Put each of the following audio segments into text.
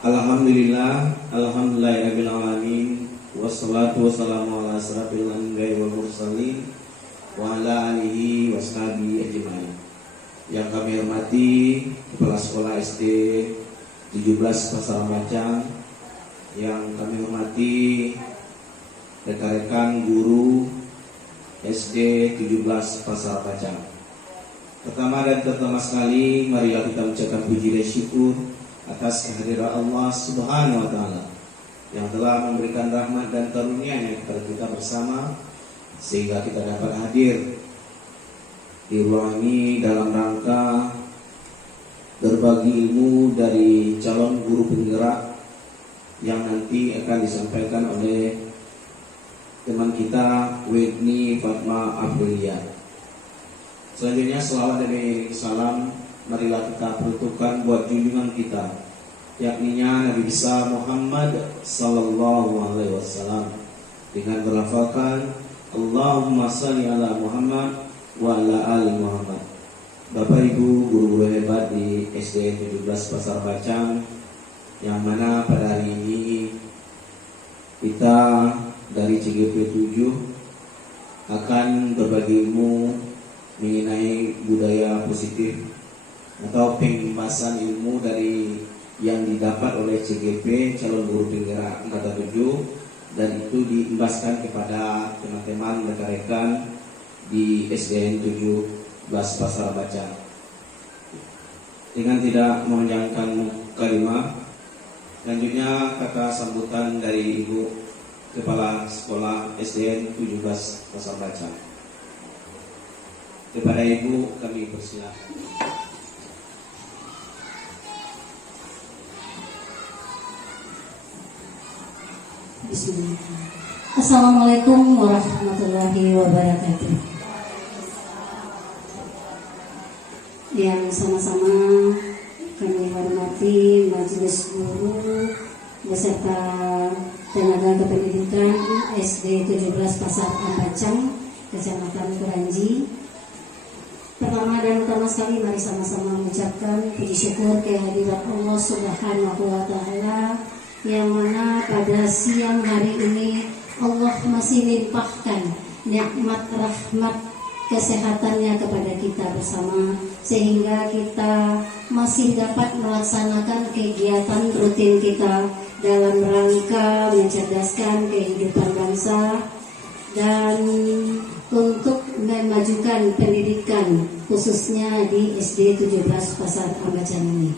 Alhamdulillahirabbil alamin wassalatu wassalamu ala asrofil anbiya'i wal mursalin wa ala alihi washabihi ajmain. Yang kami hormati Kepala Sekolah SD 17 Pasar Bacang, yang kami hormati rekan-rekan guru SD 17 Pasar Bacang. Pertama dan terutama sekali, marilah kita mengucapkan puji dan syukur atas kehadiran Allah Subhanahu wa Ta'ala yang telah memberikan rahmat dan karunia-Nya kepada kita bersama, sehingga kita dapat hadir di ruang ini dalam rangka berbagi ilmu dari calon guru penggerak yang nanti akan disampaikan oleh teman kita Whitney Fatma Aprilia. Selanjutnya selawat dan salam marilah kita peruntukkan buat junjungan kita, yakninya Nabi besar Muhammad sallallahu alaihi wasallam, dengan berlafalkan Allahumma shalli ala Muhammad wa ala ali Muhammad. Bapak Ibu guru-guru hebat di SD 17 Pasar Bacang, yang mana pada hari ini kita dari CGP 7 akan berbagi ilmu mengenai budaya positif atau pembahasan ilmu dari yang didapat oleh CGP calon guru penggerak angkatan 7, dan itu diimbaskan kepada teman-teman rekan-rekan di SDN 17 Pasar Bacang. Dengan tidak memanjangkan kalimat, selanjutnya kata sambutan dari Ibu Kepala Sekolah SDN 17 Pasar Bacang. Kepada Ibu kami persilakan. Bismillah. Assalamualaikum warahmatullahi wabarakatuh. Yang sama-sama kami hormati majelis guru beserta tenaga kependidikan SD 17 Pasar Bacang, Kecamatan Keranji. Pertama dan utama sekali, mari sama-sama mengucapkan puji syukur kehadirat Allah Subhanahu wa Ta'ala, yang mana pada siang hari ini Allah masih limpahkan nikmat rahmat kesehatannya kepada kita bersama, sehingga kita masih dapat melaksanakan kegiatan rutin kita dalam rangka mencerdaskan kehidupan bangsa dan untuk memajukan pendidikan khususnya di SD 17 Pasar Bacang ini.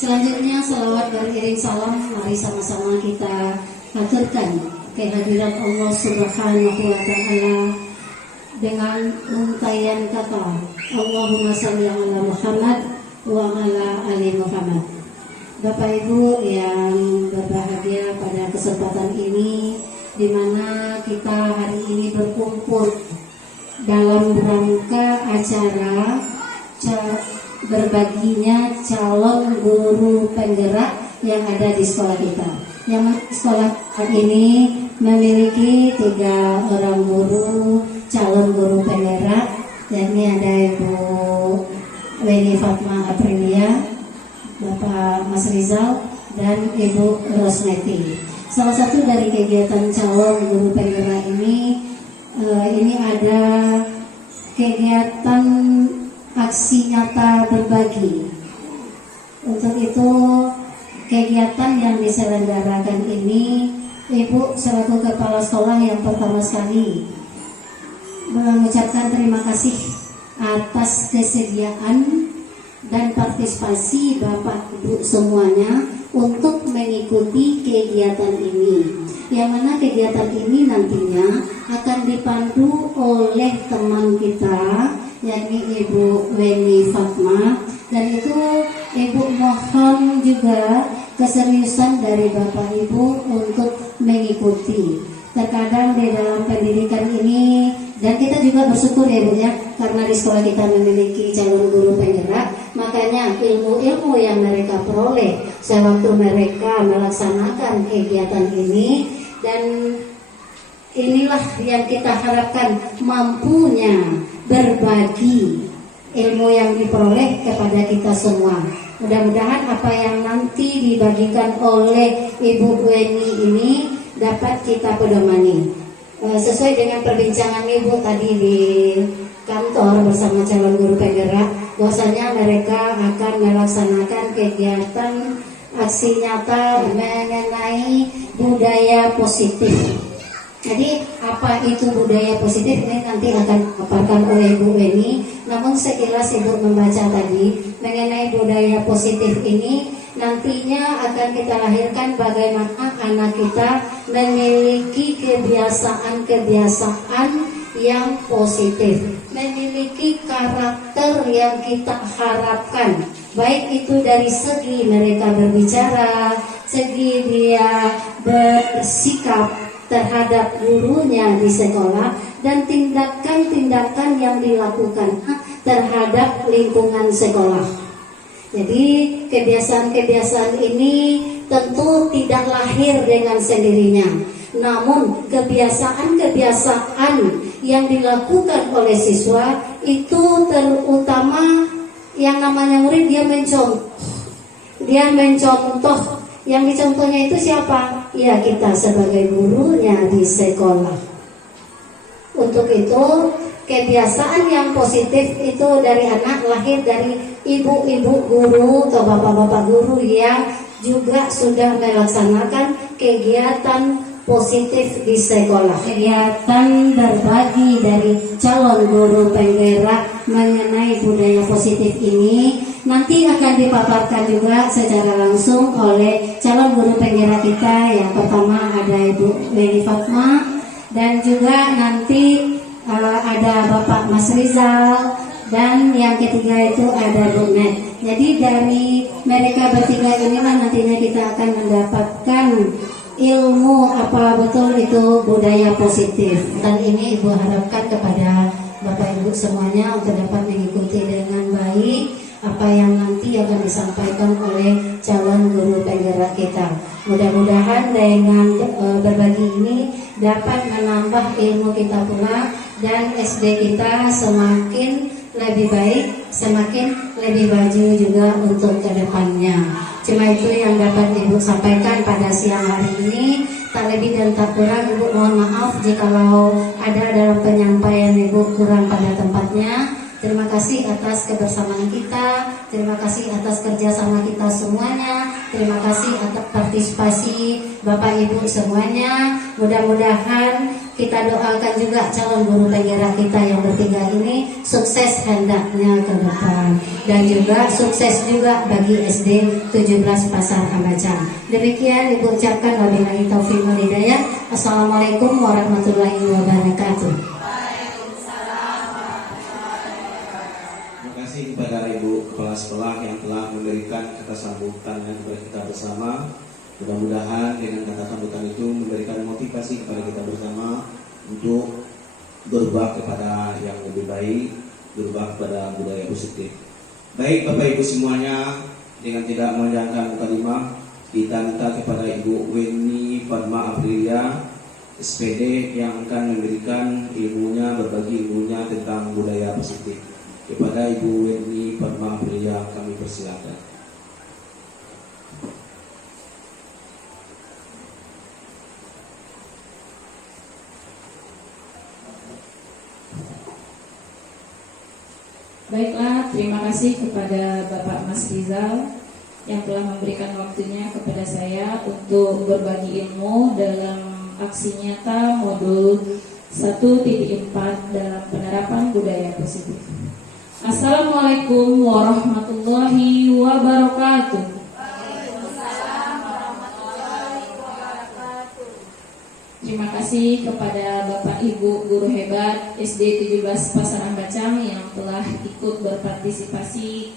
Selanjutnya salawat beriring salam, mari sama-sama kita haturkan kehadiran Allah Subhanahu wa Ta'ala dengan untayan kata Allahumma shalli ala Muhammad wa ala ali Muhammad. Bapak Ibu yang berbahagia, pada kesempatan ini di mana kita hari ini berkumpul dalam rangka acara berbaginya calon guru penggerak yang ada di sekolah kita. Yang sekolah ini memiliki 3 orang guru calon guru penggerak, yakni ada Ibu Whitney Fatma Aprilia, Bapak Mas Rizal, dan Ibu Rosneti. Salah satu dari kegiatan calon guru penggerak ini ada kegiatan aksi nyata berbagi. Untuk itu kegiatan yang diselenggarakan ini, Ibu selaku kepala sekolah yang pertama sekali mengucapkan terima kasih atas kesediaan dan partisipasi Bapak Ibu semuanya untuk mengikuti kegiatan ini, yang mana kegiatan ini nantinya akan dipandu oleh teman kita, yakni Ibu Whitney Fatma, dan itu Ibu mohon juga keseriusan dari Bapak Ibu untuk mengikuti. Terkadang di dalam pendidikan ini, dan kita juga bersyukur ya Bu ya, karena di sekolah kita memiliki calon guru penggerak, makanya ilmu-ilmu yang mereka peroleh sewaktu mereka melaksanakan kegiatan ini, dan inilah yang kita harapkan mampunya berbagi ilmu yang diperoleh kepada kita semua. Mudah-mudahan apa yang nanti dibagikan oleh Ibu Weni ini dapat kita pedomani. Sesuai dengan perbincangan Ibu tadi di kantor bersama calon guru penggerak, bahwasanya mereka akan melaksanakan kegiatan aksi nyata mengenai budaya positif. Jadi apa itu budaya positif ini nanti akan dipaparkan oleh Ibu Weni. Namun sekilas Ibu membaca tadi mengenai budaya positif ini nantinya akan kita lahirkan bagaimana anak kita memiliki kebiasaan-kebiasaan yang positif, memiliki karakter yang kita harapkan, baik itu dari segi mereka berbicara, segi dia bersikap terhadap gurunya di sekolah, dan tindakan-tindakan yang dilakukan terhadap lingkungan sekolah. Jadi kebiasaan-kebiasaan ini tentu tidak lahir dengan sendirinya, namun kebiasaan-kebiasaan yang dilakukan oleh siswa itu terutama yang namanya murid dia mencontoh. Yang dicontohnya itu siapa? Ya kita sebagai gurunya di sekolah. Untuk itu kebiasaan yang positif itu dari anak lahir dari ibu-ibu guru atau bapak-bapak guru yang juga sudah melaksanakan kegiatan positif di sekolah. Kegiatan berbagi dari calon guru penggerak mengenai budaya positif ini nanti akan dipaparkan juga secara langsung oleh calon guru penggerak kita. Yang pertama ada Ibu Weni Fatma, dan juga nanti ada Bapak Mas Rizal, dan yang ketiga itu ada Bu Net. Jadi dari mereka bertiga inilah nantinya kita akan mendapatkan ilmu apa betul itu budaya positif. Dan ini Ibu harapkan kepada Bapak Ibu semuanya untuk dapat mengikuti dengan baik apa yang nanti akan disampaikan oleh calon guru penggerak kita. Mudah-mudahan dengan berbagi ini dapat menambah ilmu kita pula, dan SD kita semakin lebih baik, semakin lebih maju juga untuk kedepannya. Cuma itu yang dapat Ibu sampaikan pada siang hari ini. Tak lebih dan tak kurang, Ibu mohon maaf jikalau ada dalam penyampaian Ibu kurang pada tempatnya. Terima kasih atas kebersamaan kita, terima kasih atas kerjasama kita semuanya, terima kasih atas partisipasi Bapak Ibu semuanya. Mudah-mudahan kita doakan juga calon guru penggerak kita yang bertiga ini sukses hendaknya ke depan, dan juga sukses juga bagi SD 17 Pasar Ambacang. Demikian Ibu ucapkan, wabillahi taufiq wal hidayah. Assalamualaikum warahmatullahi wabarakatuh. Kepada Ibu Kepala Sekolah yang telah memberikan kata sambutan kepada kita bersama. Mudah-mudahan dengan kata sambutan itu memberikan motivasi kepada kita bersama untuk berubah kepada yang lebih baik, berubah kepada budaya positif. Baik Bapak Ibu semuanya, dengan tidak memanjangkan mukadimah, kita minta kepada Ibu Weni Fatma Aprilia SPD yang akan memberikan ilmunya, berbagi ilmunya tentang budaya positif. Kepada Ibu Weni Fatma Aprilia kami persilakan. Baiklah, terima kasih kepada Bapak Mas Rizal yang telah memberikan waktunya kepada saya untuk berbagi ilmu dalam aksi nyata modul 1.4 dalam penerapan budaya positif. Assalamualaikum warahmatullahi wabarakatuh. Waalaikumsalam warahmatullahi wabarakatuh. Terima kasih kepada Bapak Ibu guru hebat SD 17 Pasar Ambacang yang telah ikut berpartisipasi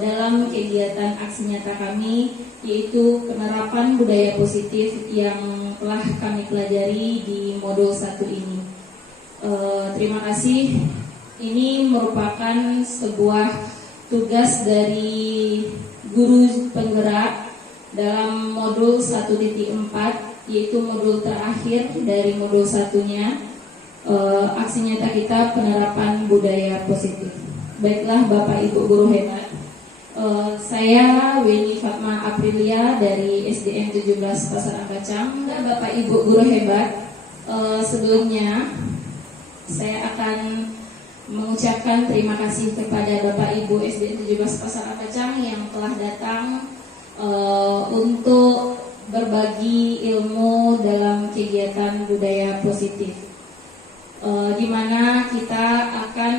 dalam kegiatan aksi nyata kami, yaitu penerapan budaya positif yang telah kami pelajari di modul 1 ini. Terima kasih. Ini merupakan sebuah tugas dari guru penggerak dalam modul 1.4, yaitu modul terakhir dari modul 1-nya, aksi nyata kita penerapan budaya positif. Baiklah Bapak Ibu guru hebat, Saya Weni Fatma Aprilia dari SDN 17 Pasar Ambacang. Bapak Ibu guru hebat, sebelumnya saya akan mengucapkan terima kasih kepada Bapak Ibu SDN 17 Pasar Ambacang yang telah datang untuk berbagi ilmu dalam kegiatan budaya positif, di mana kita akan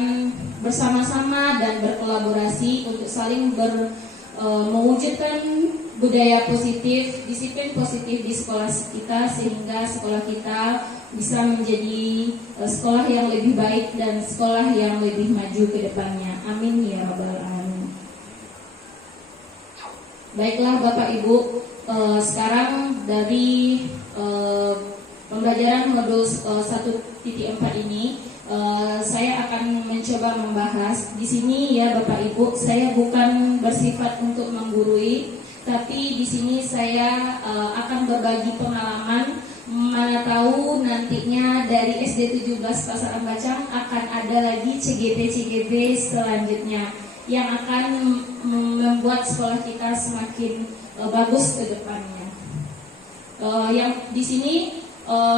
bersama-sama dan berkolaborasi untuk saling mewujudkan budaya positif, disiplin positif di sekolah kita, sehingga sekolah kita bisa menjadi sekolah yang lebih baik dan sekolah yang lebih maju ke depannya. Amin ya rabbal alamin. Baiklah Bapak Ibu, sekarang dari pembelajaran modul 1.4 ini saya akan mencoba membahas di sini ya Bapak Ibu. Saya bukan bersifat untuk menggurui, tapi di sini saya akan berbagi pengalaman. Mana tahu nantinya dari SD 17 Pasar Ambacang akan ada lagi CGP selanjutnya yang akan membuat sekolah kita semakin bagus ke depannya. Yang di sini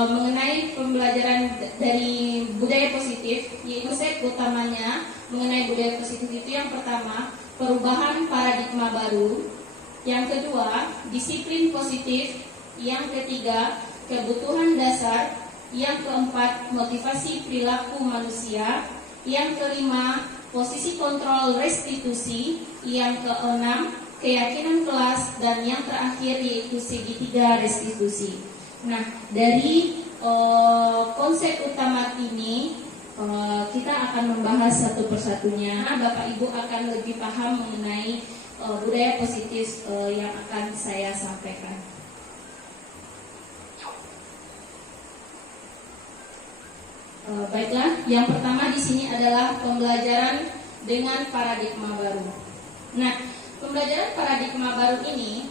mengenai pembelajaran dari budaya positif, yaitu konsep utamanya mengenai budaya positif itu yang pertama, perubahan paradigma baru, yang kedua, disiplin positif, yang ketiga, kebutuhan dasar, yang keempat, motivasi perilaku manusia, yang kelima, posisi kontrol restitusi, yang keenam, keyakinan kelas, dan yang terakhir yaitu segitiga restitusi. Nah, dari konsep utama ini kita akan membahas satu persatunya. Bapak Ibu akan lebih paham mengenai budaya positif yang akan saya sampaikan. Baiklah, yang pertama di sini adalah pembelajaran dengan paradigma baru. Nah, pembelajaran paradigma baru ini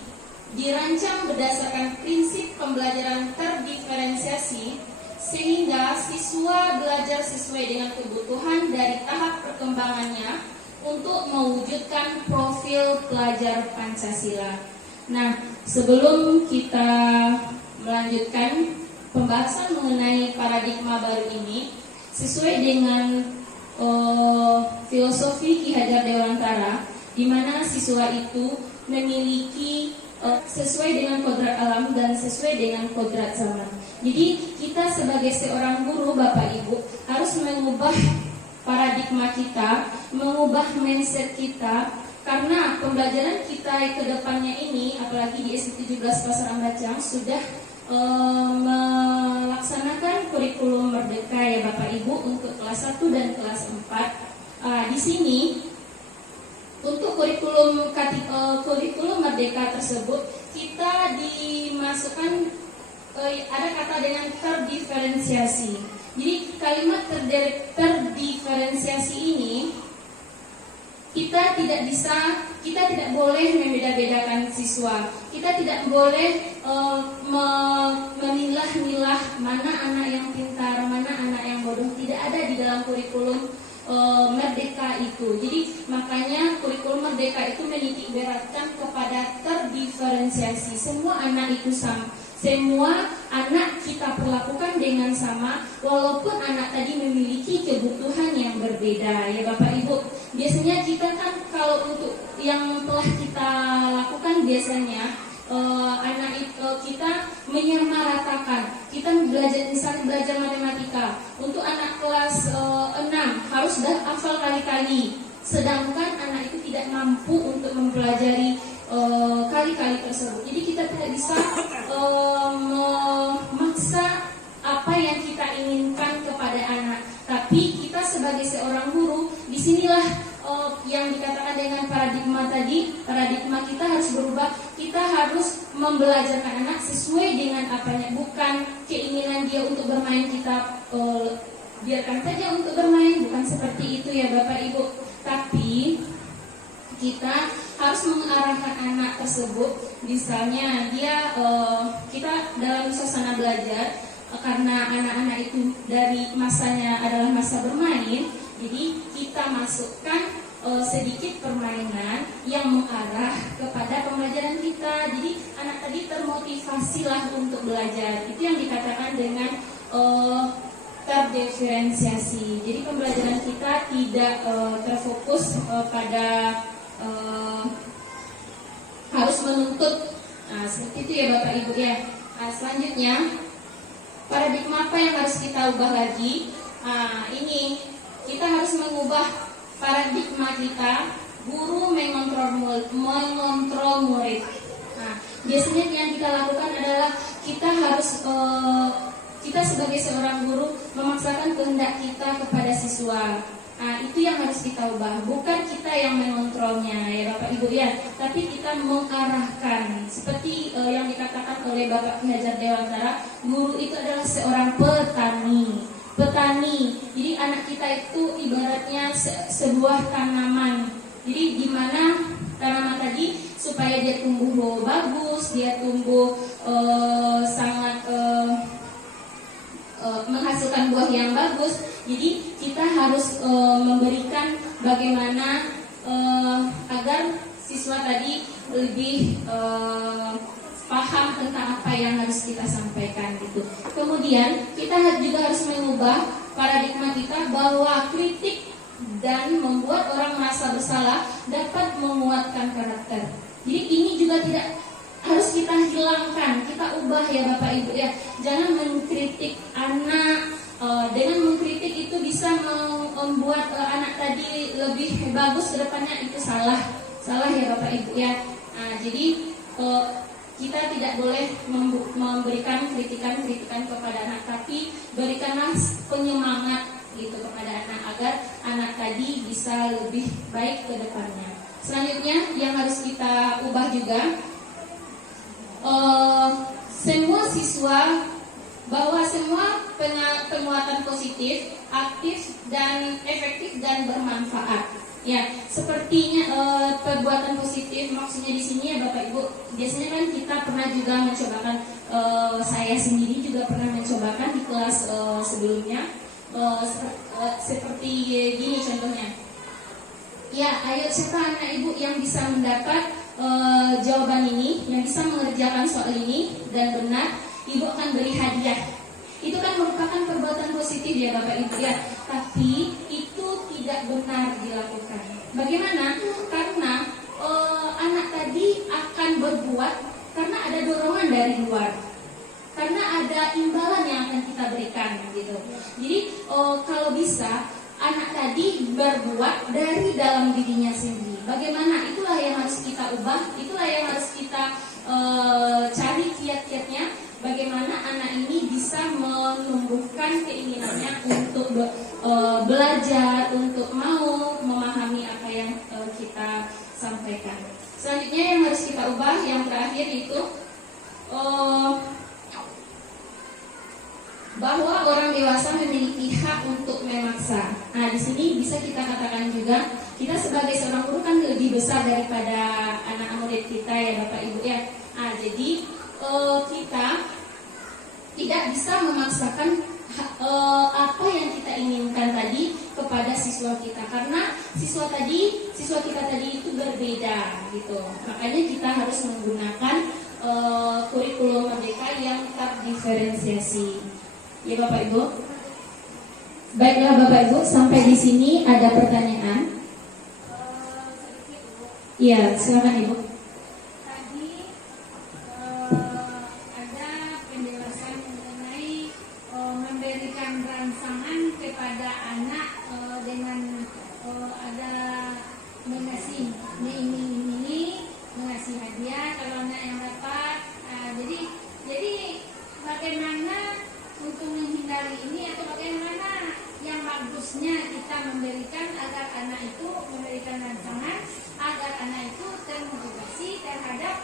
dirancang berdasarkan prinsip pembelajaran terdiferensiasi, sehingga siswa belajar sesuai dengan kebutuhan dari tahap perkembangannya untuk mewujudkan profil pelajar Pancasila. Nah, sebelum kita melanjutkan pembahasan mengenai paradigma baru ini, sesuai dengan filosofi Ki Hajar Dewantara, di mana siswa itu memiliki sesuai dengan kodrat alam dan sesuai dengan kodrat zaman. Jadi kita sebagai seorang guru Bapak Ibu harus mengubah paradigma kita, mengubah mindset kita, karena pembelajaran kita ke depannya ini, apalagi di SD 17 Pasar Ambacang sudah melaksanakan kurikulum merdeka ya Bapak Ibu untuk kelas 1 dan kelas 4. Di sini untuk kurikulum merdeka tersebut kita dimasukkan ada kata dengan terdiferensiasi. Jadi kalimat terdiferensiasi ini kita tidak boleh membeda-bedakan siswa. Kita tidak boleh memilah-milah mana anak yang pintar, mana anak yang bodoh. Tidak ada di dalam kurikulum merdeka itu. Jadi makanya kurikulum merdeka itu menitik beratkan kepada terdiferensiasi. Semua anak itu sama. Semua anak kita perlakukan dengan sama, walaupun anak tadi memiliki kebutuhan yang berbeda ya Bapak Ibu. Biasanya kita kan kalau untuk yang telah kita lakukan biasanya anak itu kita menyamaratakan. Kita misalnya belajar matematika, untuk anak kelas 6 harus sudah hafal kali-kali, sedangkan anak itu tidak mampu untuk mempelajari kali-kali tersebut. Jadi kita tidak bisa memaksa apa yang kita inginkan kepada anak. Tapi kita sebagai seorang guru, disinilah yang dikatakan dengan paradigma tadi, paradigma kita harus berubah. Kita harus membelajarkan anak sesuai dengan apanya, bukan keinginan dia untuk bermain kita biarkan saja untuk bermain, bukan seperti itu ya Bapak Ibu. Tapi kita harus mengarahkan anak tersebut, misalnya dia kita dalam suasana belajar, karena anak-anak itu dari masanya adalah masa bermain, jadi kita masukkan sedikit permainan yang mengarah kepada pembelajaran kita. Jadi anak tadi termotivasilah untuk belajar. Itu yang dikatakan dengan terdiferensiasi. Jadi pembelajaran kita tidak terfokus pada harus menuntut. Nah, seperti itu ya Bapak Ibu ya. Nah, selanjutnya paradigma apa yang harus kita ubah lagi? Ini kita harus mengubah paradigma kita, guru mengontrol murid. Nah, biasanya yang kita lakukan adalah kita harus kita sebagai seorang guru memaksakan kehendak kita kepada siswa. Nah, itu yang harus kita ubah, bukan kita yang mengontrolnya ya Bapak Ibu ya, tapi kita mengarahkan. Seperti yang dikatakan oleh Bapak Ki Hajar Dewantara, guru itu adalah seorang petani. Jadi anak kita itu ibaratnya sebuah tanaman. Jadi di mana tanaman tadi supaya dia tumbuh bagus, dia tumbuh sangat menghasilkan buah yang bagus. Jadi kita harus memberikan bagaimana agar siswa tadi lebih paham tentang apa yang harus kita sampaikan gitu. Kemudian kita juga harus mengubah paradigma kita bahwa kritik dan membuat orang merasa bersalah dapat menguatkan karakter. Jadi ini juga tidak harus kita hilangkan, kita ubah ya Bapak Ibu ya. Jangan mengkritik anak, dengan mengkritik itu bisa membuat anak tadi lebih bagus ke depannya, itu salah ya Bapak Ibu ya. Nah, jadi kita tidak boleh memberikan kritikan kepada anak, tapi berikanlah penyemangat gitu kepada anak agar anak tadi bisa lebih baik ke depannya. Selanjutnya yang harus kita ubah juga, semua siswa, bahwa semua penguatan positif, aktif dan efektif dan bermanfaat. Ya, sepertinya perbuatan positif maksudnya di sini ya Bapak Ibu. Biasanya kan kita pernah juga mencobakan, saya sendiri juga pernah mencobakan di kelas sebelumnya, seperti gini contohnya. Ya, ayo siapa anak ibu yang bisa mendapat jawaban ini, yang bisa mengerjakan soal ini dan benar, ibu akan beri hadiah. Itu kan merupakan perbuatan positif ya Bapak Ibu ya, tapi itu tidak benar dilakukan. Bagaimana? Karena anak tadi akan berbuat karena ada dorongan dari luar, karena ada imbalan yang akan kita berikan gitu. Jadi kalau bisa anak tadi berbuat dari dalam dirinya sendiri. Bagaimana? Itulah yang harus kita ubah, itulah yang harus kita cari kiat-kiatnya. Bagaimana anak ini bisa menumbuhkan keinginannya untuk belajar, untuk mau memahami apa yang kita sampaikan. Selanjutnya yang harus kita ubah, yang terakhir itu bahwa orang dewasa memiliki hak untuk memaksa. Nah, di sini bisa kita katakan juga, kita sebagai seorang guru kan lebih besar daripada anak murid kita ya Bapak Ibu ya. Nah, jadi kita tidak bisa memaksakan apa yang kita inginkan tadi kepada siswa kita, karena siswa kita tadi itu berbeda gitu. Makanya kita harus menggunakan kurikulum merdeka yang terdiferensiasi. Ya Bapak Ibu. Baiklah Bapak Ibu, sampai di sini ada pertanyaan? Iya, silakan Ibu. Memberikan rangsangan kepada anak dengan ada mengasih ini mengasih hadiah kalau anak yang dapat. Jadi bagaimana untuk menghindari ini, atau bagaimana yang bagusnya kita memberikan agar anak itu memberikan rangsangan agar anak itu termotivasi terhadap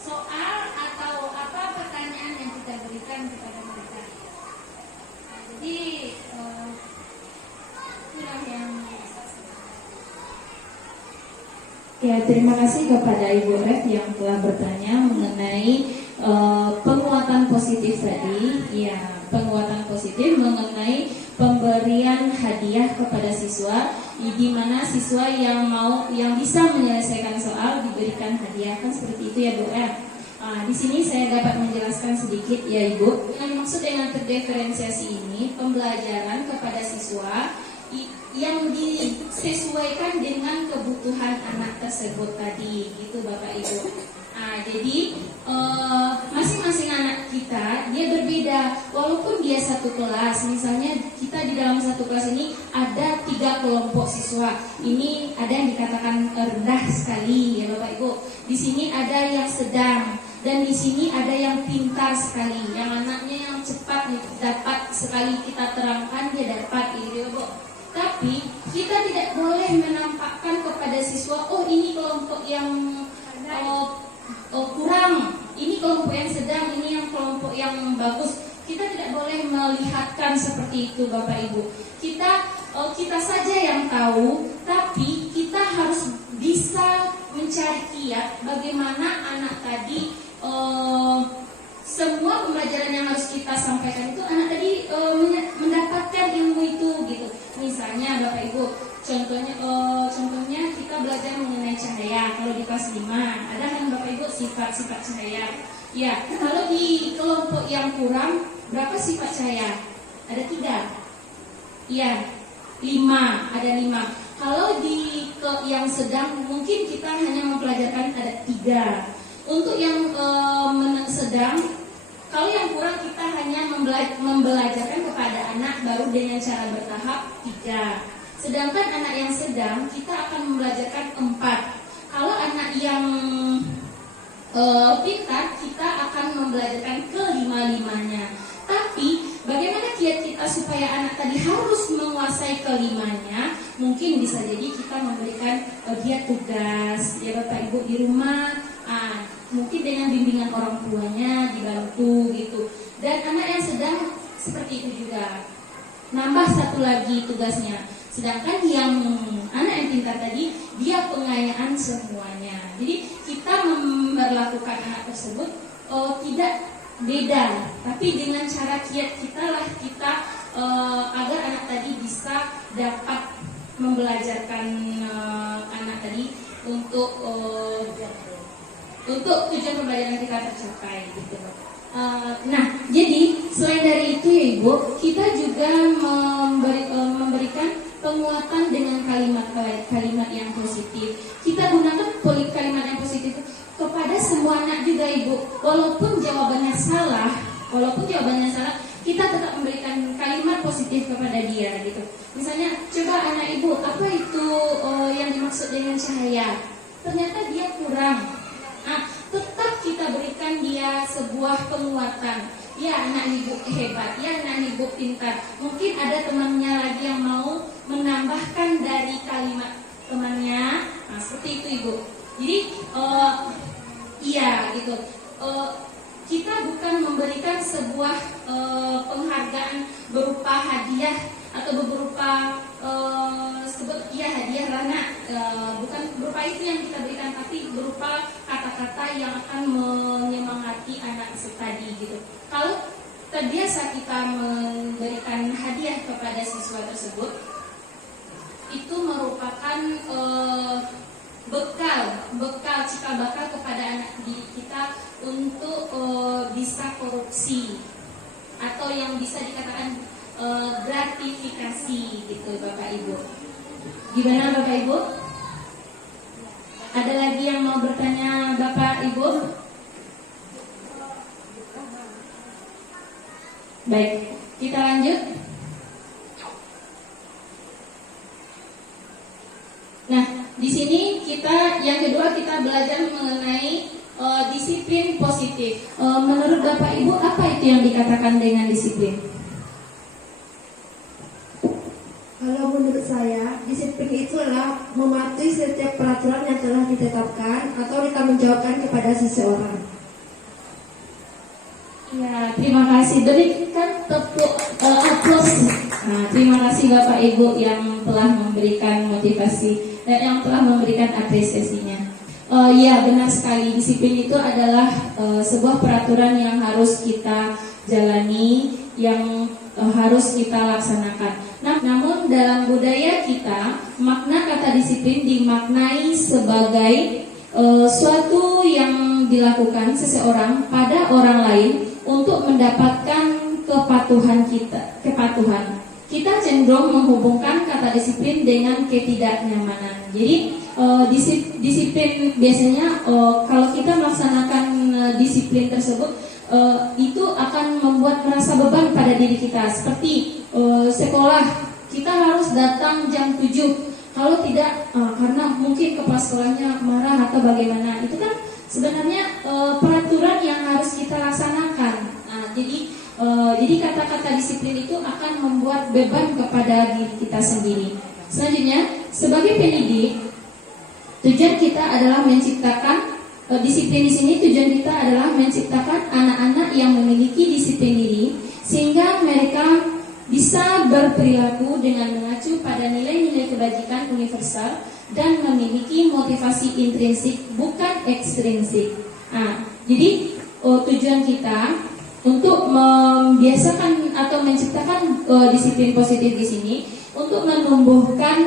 soal atau apa pertanyaan yang kita berikan kepada mereka. Jadi itulah yang ya, terima kasih kepada Ibu Ref yang telah bertanya mengenai penguatan positif tadi, ya penguatan positif mengenai pemberian hadiah kepada siswa, di mana siswa yang bisa menyelesaikan soal diberikan hadiah, kan seperti itu ya Bu ya. Di sini saya dapat menjelaskan sedikit ya Ibu. Yang dimaksud dengan terdiferensiasi ini pembelajaran kepada siswa yang disesuaikan dengan kebutuhan anak tersebut tadi, gitu Bapak Ibu. Jadi masing-masing anak kita dia berbeda, walaupun dia satu kelas. Misalnya kita di dalam satu kelas ini ada 3 kelompok siswa. Ini ada yang dikatakan rendah sekali ya Bapak Ibu. Di sini ada yang sedang, dan di sini ada yang pintar sekali. Yang anaknya yang cepat dapat sekali kita terangkan dia dapat gitu Bu. Tapi kita tidak boleh menampakkan kepada siswa, oh ini kelompok yang kurang, ini kelompok yang sedang, ini yang kelompok yang bagus. Kita tidak boleh melihatkan seperti itu Bapak Ibu. Kita saja yang tahu, tapi kita harus bisa mencari kiat bagaimana anak tadi semua pembelajaran yang harus kita sampaikan itu anak tadi mendapatkan ilmu itu gitu. Misalnya Bapak Ibu, contohnya kita belajar mengenai cahaya. Kalau di kelas 5 ada kan Bapak Ibu sifat-sifat cahaya. Ya, kalau di kelompok yang kurang berapa sifat cahaya? Ada 3. Iya, 5, ada 5. Kalau di yang sedang mungkin kita hanya mempelajarkan ada 3. Untuk yang sedang, kalau yang kurang kita hanya membelajarkan kepada anak baru dengan cara bertahap 3. Sedangkan anak yang sedang kita akan membelajarkan 4. Kalau anak yang pintar kita akan membelajarkan ke-5-5-nya. Tapi bagaimana kiat kita supaya anak tadi harus menguasai ke-5-nya? Mungkin bisa jadi kita memberikan dia tugas ya Bapak Ibu di rumah. Mungkin dengan bimbingan orang tuanya dibantu gitu. Dan anak yang sedang seperti itu juga, nambah 1 lagi tugasnya. Sedangkan yang anak yang pintar tadi dia pengayaan semuanya. Jadi kita memperlakukan anak tersebut tidak beda, tapi dengan cara kiat kita lah kita agar anak tadi bisa dapat membelajarkan anak tadi untuk tujuan pembelajaran kita tercapai gitu. Nah, jadi selain dari itu ya Ibu, kita juga memberikan penguatan dengan kalimat-kalimat yang positif. Kita gunakan kalimat yang positif kepada semua anak juga Ibu. Walaupun jawabannya salah, kita tetap memberikan kalimat positif kepada dia gitu. Misalnya, coba anak Ibu, apa itu yang dimaksud dengan cahaya? Ternyata dia kurang. Tetap kita berikan dia sebuah penguatan. Ya anak ibu hebat, ya anak ibu pintar. Mungkin ada temannya lagi yang mau menambahkan dari kalimat temannya. Seperti itu Ibu. Jadi iya gitu. Kita bukan memberikan sebuah penghargaan berupa hadiah atau berupa hadiah Rana, bukan berupa itu yang kita berikan, tapi berupa kata-kata yang akan menyemangati anak tadi gitu. Kalau terbiasa kita memberikan hadiah kepada siswa tersebut, itu merupakan bekal cikal bakal kepada anak didik kita untuk bisa korupsi atau yang bisa dikatakan gratifikasi gitu Bapak Ibu. Gimana Bapak Ibu? Ada lagi yang mau bertanya Bapak Ibu? Baik, kita lanjut. Nah, di sini yang kedua kita belajar mengenai disiplin positif. Menurut Bapak Ibu apa itu yang dikatakan dengan disiplin? Kalau menurut saya, disiplin itu adalah mematuhi setiap peraturan yang telah ditetapkan atau ditanggungjawabkan kepada seseorang. Ya, terima kasih. Berikan tepuk aplaus. Terima kasih Bapak Ibu yang telah memberikan motivasi dan yang telah memberikan apresiasinya. Ya, benar sekali. Disiplin itu adalah sebuah peraturan yang harus kita jalani, yang harus kita laksanakan. Nah, namun dalam budaya kita, makna kata disiplin dimaknai sebagai suatu yang dilakukan seseorang pada orang lain untuk mendapatkan kepatuhan kita. Kita cenderung menghubungkan kata disiplin dengan ketidaknyamanan. Jadi disiplin biasanya kalau kita melaksanakan disiplin tersebut itu akan membuat merasa beban pada diri kita. Seperti sekolah, kita harus datang jam 7. Kalau tidak, karena mungkin kepala sekolahnya marah atau bagaimana, itu kan sebenarnya peraturan yang harus kita laksanakan. Jadi kata-kata disiplin itu akan membuat beban kepada diri kita sendiri. Selanjutnya, sebagai pendidik, tujuan kita adalah menciptakan disiplin di sini. Tujuan kita adalah menciptakan anak-anak yang memiliki disiplin diri, sehingga mereka bisa berperilaku dengan mengacu pada nilai-nilai kebajikan universal dan memiliki motivasi intrinsik bukan ekstrinsik. Jadi tujuan kita untuk membiasakan atau menciptakan disiplin positif di sini untuk menumbuhkan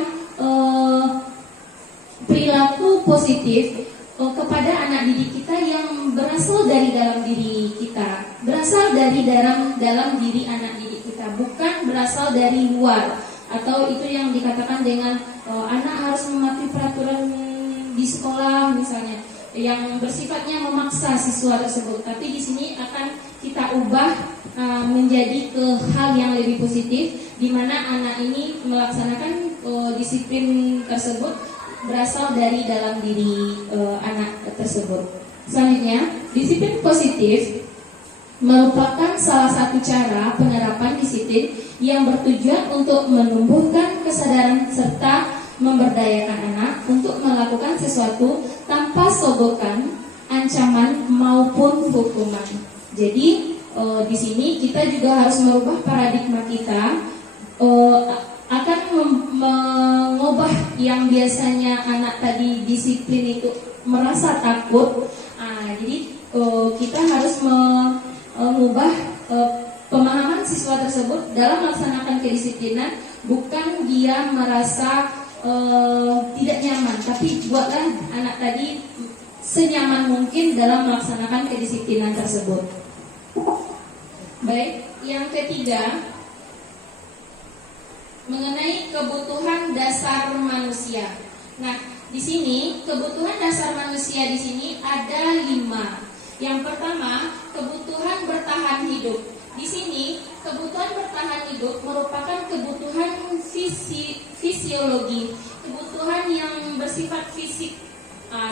perilaku positif kepada anak didik kita yang berasal dari dalam diri kita, berasal dari dalam diri anak didik kita, bukan berasal dari luar. Atau itu yang dikatakan dengan anak harus mematuhi peraturan di sekolah misalnya, yang bersifatnya memaksa siswa tersebut. Tapi di sini akan kita ubah menjadi ke hal yang lebih positif, di mana anak ini melaksanakan disiplin tersebut berasal dari dalam diri anak tersebut. Selanjutnya, disiplin positif merupakan salah satu cara penerapan disiplin yang bertujuan untuk menumbuhkan kesadaran serta memberdayakan anak untuk melakukan sesuatu tanpa sogokan, ancaman maupun hukuman. Jadi di sini kita juga harus merubah paradigma kita akan mengubah yang biasanya anak tadi disiplin itu merasa takut. Jadi kita harus mengubah pemahaman siswa tersebut dalam melaksanakan kedisiplinan, bukan dia merasa tidak nyaman, tapi buatlah anak tadi senyaman mungkin dalam melaksanakan kedisiplinan tersebut. Baik, yang ketiga mengenai kebutuhan dasar manusia. Nah, di sini kebutuhan dasar manusia di sini ada 5. Yang pertama, kebutuhan bertahan hidup. Di sini kebutuhan bertahan hidup merupakan kebutuhan fisiologi, kebutuhan yang bersifat fisik,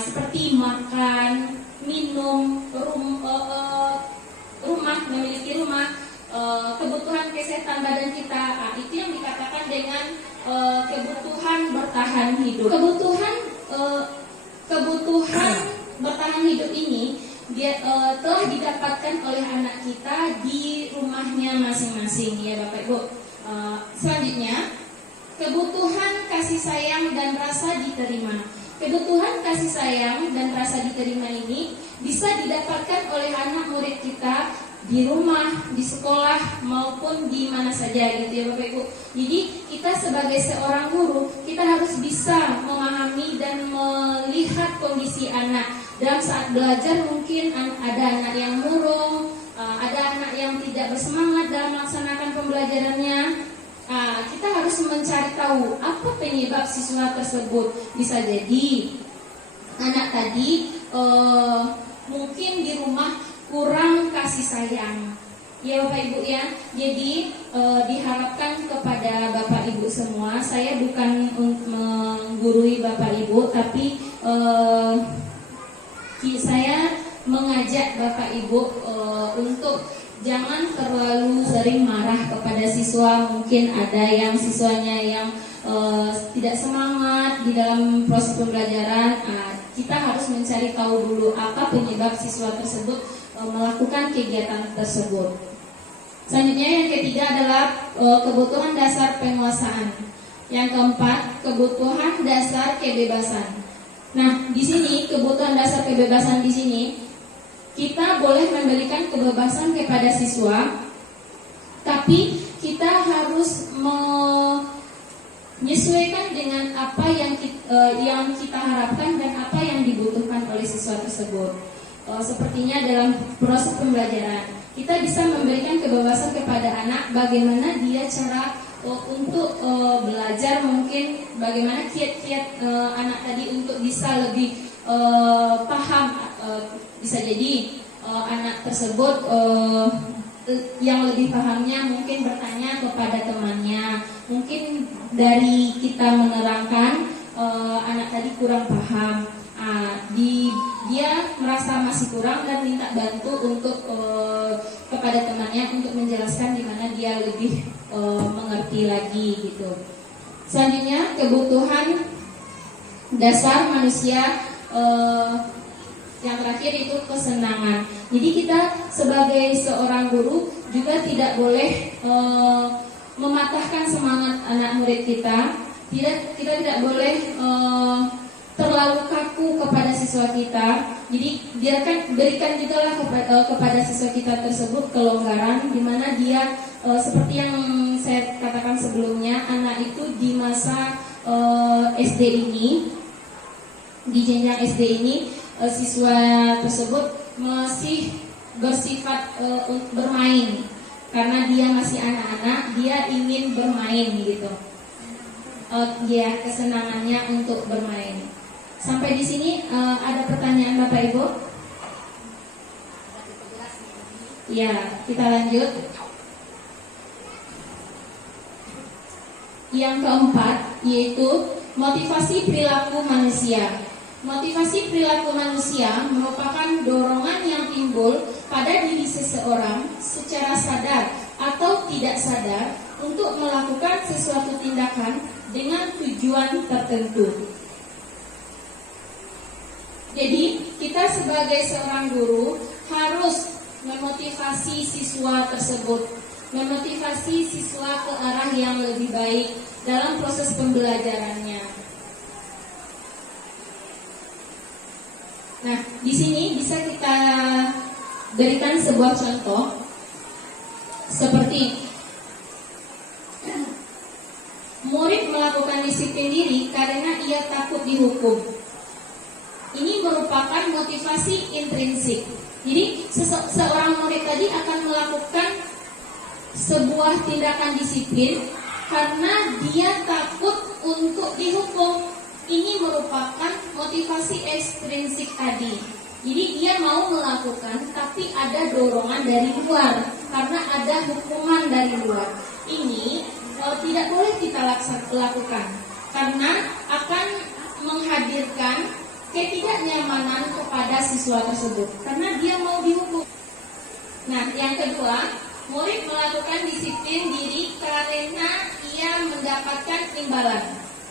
seperti makan, minum, rumah, memiliki rumah, kebutuhan kesehatan badan kita. Itu yang dikatakan dengan kebutuhan bertahan hidup. Kebutuhan bertahan hidup ini telah didapatkan oleh anak kita di rumahnya masing-masing, ya Bapak Ibu. Selanjutnya, kebutuhan kasih sayang dan rasa diterima. Kebutuhan kasih sayang dan rasa diterima ini bisa didapatkan oleh anak murid kita di rumah, di sekolah, maupun di mana saja, gitu ya Bapak Ibu. Jadi kita sebagai seorang guru, kita harus bisa memahami dan melihat kondisi anak. Dalam saat belajar mungkin ada anak yang murung, ada anak yang tidak bersemangat dalam melaksanakan pembelajarannya. Kita harus mencari tahu apa penyebab siswa tersebut. Bisa jadi anak tadi mungkin di rumah kurang kasih sayang, ya Bapak Ibu ya. Jadi diharapkan kepada Bapak Ibu semua, saya bukan menggurui Bapak Ibu, tapi saya mengajak Bapak Ibu untuk jangan terlalu sering marah kepada siswa. Mungkin ada yang siswanya yang tidak semangat di dalam proses pembelajaran. Kita harus mencari tahu dulu apa penyebab siswa tersebut melakukan kegiatan tersebut. Selanjutnya yang ketiga adalah kebutuhan dasar penguasaan. Yang keempat, kebutuhan dasar kebebasan. Nah, di sini kebutuhan dasar kebebasan di sini kita boleh memberikan kebebasan kepada siswa, tapi kita harus menyesuaikan dengan apa yang kita harapkan dan apa yang dibutuhkan oleh siswa tersebut. Sepertinya dalam proses pembelajaran kita bisa memberikan kebebasan kepada anak bagaimana dia cara untuk belajar, mungkin bagaimana kiat-kiat anak tadi untuk bisa lebih paham. Bisa jadi anak tersebut yang lebih pahamnya mungkin bertanya kepada temannya. Mungkin dari kita menerangkan anak tadi kurang paham, dia merasa masih kurang dan minta bantu untuk kepada temannya untuk menjelaskan di mana dia lebih mengerti lagi gitu. Selanjutnya kebutuhan dasar manusia yang terakhir itu kesenangan. Jadi kita sebagai seorang guru juga tidak boleh mematahkan semangat anak murid kita. Kita tidak boleh terlalu kaku kepada siswa kita. Jadi berikan juga lah kepada siswa kita tersebut kelonggaran, di mana dia seperti yang saya katakan sebelumnya, anak itu di masa SD ini, di jenjang SD ini, siswa tersebut masih bersifat bermain, karena dia masih anak-anak, dia ingin bermain gitu. Ya, kesenangannya untuk bermain. Sampai di sini ada pertanyaan Bapak Ibu? Ya, kita lanjut. Yang keempat yaitu motivasi perilaku manusia. Motivasi perilaku manusia merupakan dorongan yang timbul pada diri seseorang secara sadar atau tidak sadar untuk melakukan sesuatu tindakan dengan tujuan tertentu. Jadi, kita sebagai seorang guru harus memotivasi siswa tersebut, memotivasi siswa ke arah yang lebih baik dalam proses pembelajarannya. Nah, di sini bisa kita berikan sebuah contoh seperti murid melakukan disiplin diri karena ia takut dihukum. Ini merupakan motivasi intrinsik. Jadi seorang murid tadi akan melakukan sebuah tindakan disiplin karena dia takut untuk dihukum. Ini merupakan motivasi ekstrinsik tadi. Jadi dia mau melakukan, tapi ada dorongan dari luar karena ada hukuman dari luar. Ini tidak boleh kita lakukan karena akan menghadirkan ketidaknyamanan kepada siswa tersebut karena dia mau dihukum. Nah, yang kedua, murid melakukan disiplin diri karena ia mendapatkan imbalan.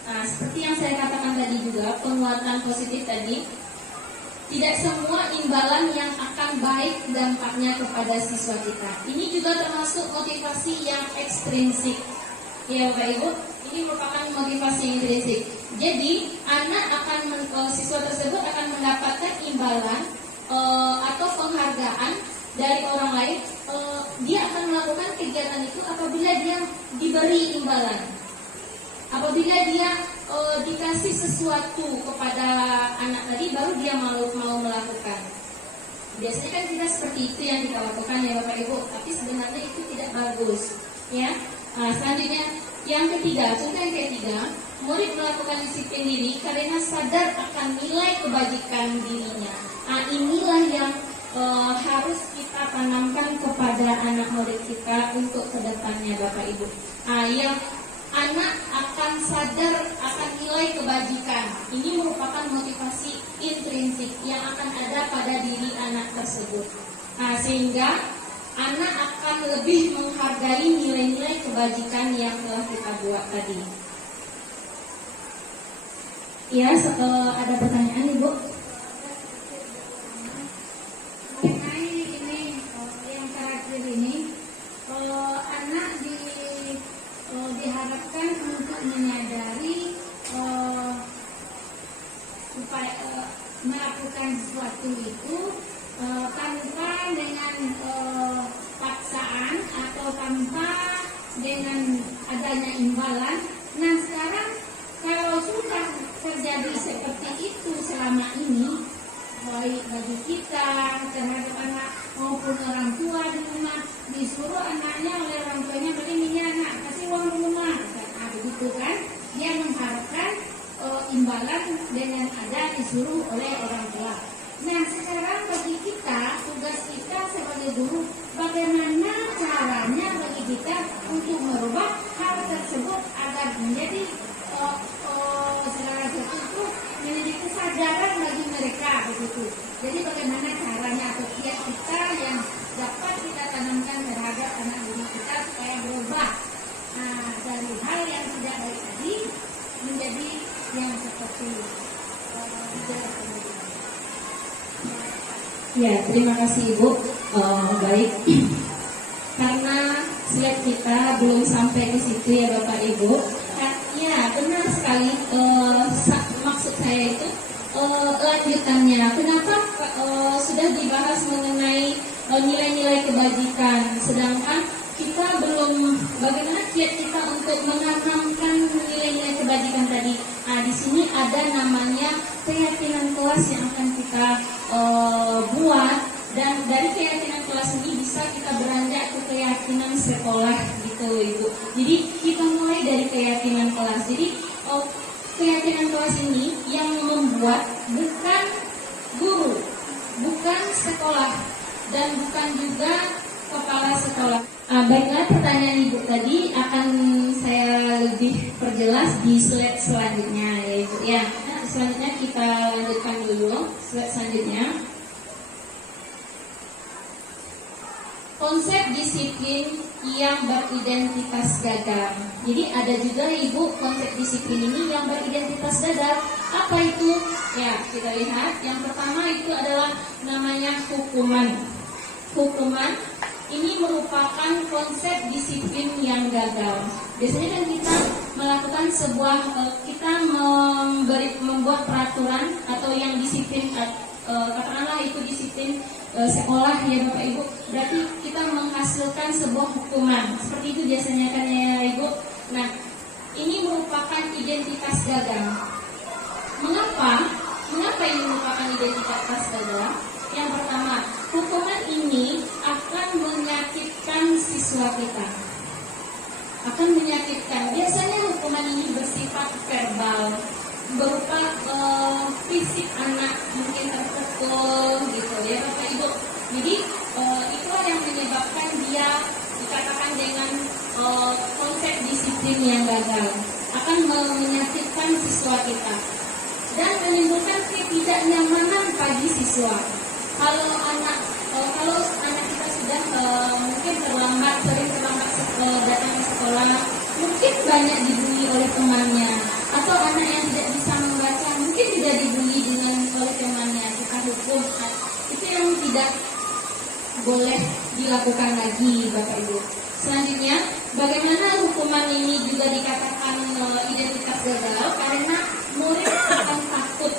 Nah, seperti yang saya katakan tadi juga, penguatan positif tadi, tidak semua imbalan yang akan baik dampaknya kepada siswa kita. Ini juga termasuk motivasi yang ekstrinsik. Ya Bapak Ibu, ini merupakan motivasi intrinsik. Jadi siswa tersebut akan mendapatkan imbalan atau penghargaan dari orang lain. Dia akan melakukan kegiatan itu apabila dia diberi imbalan, apabila dia dikasih sesuatu kepada anak tadi, baru dia mau melakukan. Biasanya kan kita seperti itu yang kita lakukan ya Bapak Ibu, tapi sebenarnya itu tidak bagus ya. Selanjutnya yang ketiga, contoh yang ketiga, murid melakukan disiplin diri karena sadar akan nilai kebajikan dirinya. Inilah yang harus kita tanamkan kepada anak murid kita untuk kedepannya Bapak Ibu. Yang anak akan sadar akan nilai kebajikan. Ini merupakan motivasi intrinsik yang akan ada pada diri anak tersebut. Sehingga anak akan lebih menghargai nilai-nilai kebajikan yang telah kita buat tadi. Ya, ada pertanyaan Ibu? Mengenai ini yang terakhir ini, anak diharapkan untuk menyadari upaya melakukan sesuatu itu tanpa dengan paksaan atau tanpa dengan adanya imbalan. Nah sekarang kalau sudah terjadi seperti itu selama ini, baik bagi kita terhadap anak maupun orang tua di rumah, disuruh anaknya oleh orang tuanya, begini anak kasih uang di rumah, nah, begitu kan, dia mengharapkan imbalan dengan ada disuruh oleh orang tua. Nah sekarang bagi kita, tugas kita sebagai guru, bagaimana caranya bagi kita untuk merubah hal tersebut agar menjadi salah satu itu menjadi kesadaran bagi mereka begitu. Jadi bagaimana caranya atau kiat kita yang dapat kita tanamkan terhadap anak didik kita supaya berubah dari hal yang tidak baik tadi menjadi yang seperti Ya, terima kasih Ibu. Baik, karena slide kita belum sampai ke situ ya Bapak Ibu. Ya, benar sekali. Maksud saya itu lanjutannya. Kenapa sudah dibahas mengenai nilai-nilai kebajikan, sedangkan kita belum bagaimana kiat kita untuk menanamkan nilai-nilai kebajikan tadi. Nah, di sini ada namanya keyakinan kelas yang akan kita buat, dan dari keyakinan kelas ini bisa kita beranjak ke keyakinan sekolah gitu Ibu. Jadi kita mulai dari keyakinan kelas. Jadi keyakinan kelas ini yang membuat bukan guru, bukan sekolah, dan bukan juga kepala sekolah. Baiklah, pertanyaan Ibu tadi akan saya lebih perjelas di slide selanjutnya ya Ibu ya. Selanjutnya kita lanjutkan dulu slide selanjutnya. Konsep disiplin yang beridentitas gagal. Jadi ada juga Ibu konsep disiplin ini yang beridentitas gagal. Apa itu? Ya, kita lihat. Yang pertama itu adalah namanya hukuman. Hukuman ini merupakan konsep disiplin yang gagal. Biasanya kan kita melakukan sebuah, kita membuat peraturan atau yang disiplin, katakanlah itu disiplin sekolah ya Bapak Ibu. Berarti kita menghasilkan sebuah hukuman. Seperti itu biasanya kan ya Ibu. Nah, ini merupakan identitas gagal. Mengapa? Mengapa ini merupakan identitas gagal? Yang pertama, hukuman ini akan menyakitkan siswa kita. Akan menyakitkan. Biasanya hukuman ini bersifat verbal, berupa fisik anak mungkin terpukul gitu ya Bapak Ibu. Jadi itulah yang menyebabkan dia dikatakan dengan konsep disiplin yang gagal. Akan menyakitkan siswa kita dan menimbulkan ketidaknyamanan bagi siswa. Kalau anak kita sudah mungkin sering terlambat datang ke sekolah, mungkin banyak dibully oleh temannya, atau anak yang tidak bisa membaca mungkin tidak dibully oleh temannya, kita hukum. Itu yang tidak boleh dilakukan lagi Bapak Ibu. Selanjutnya, bagaimana hukuman ini juga dikatakan identitas gagal? Karena murid akan takut,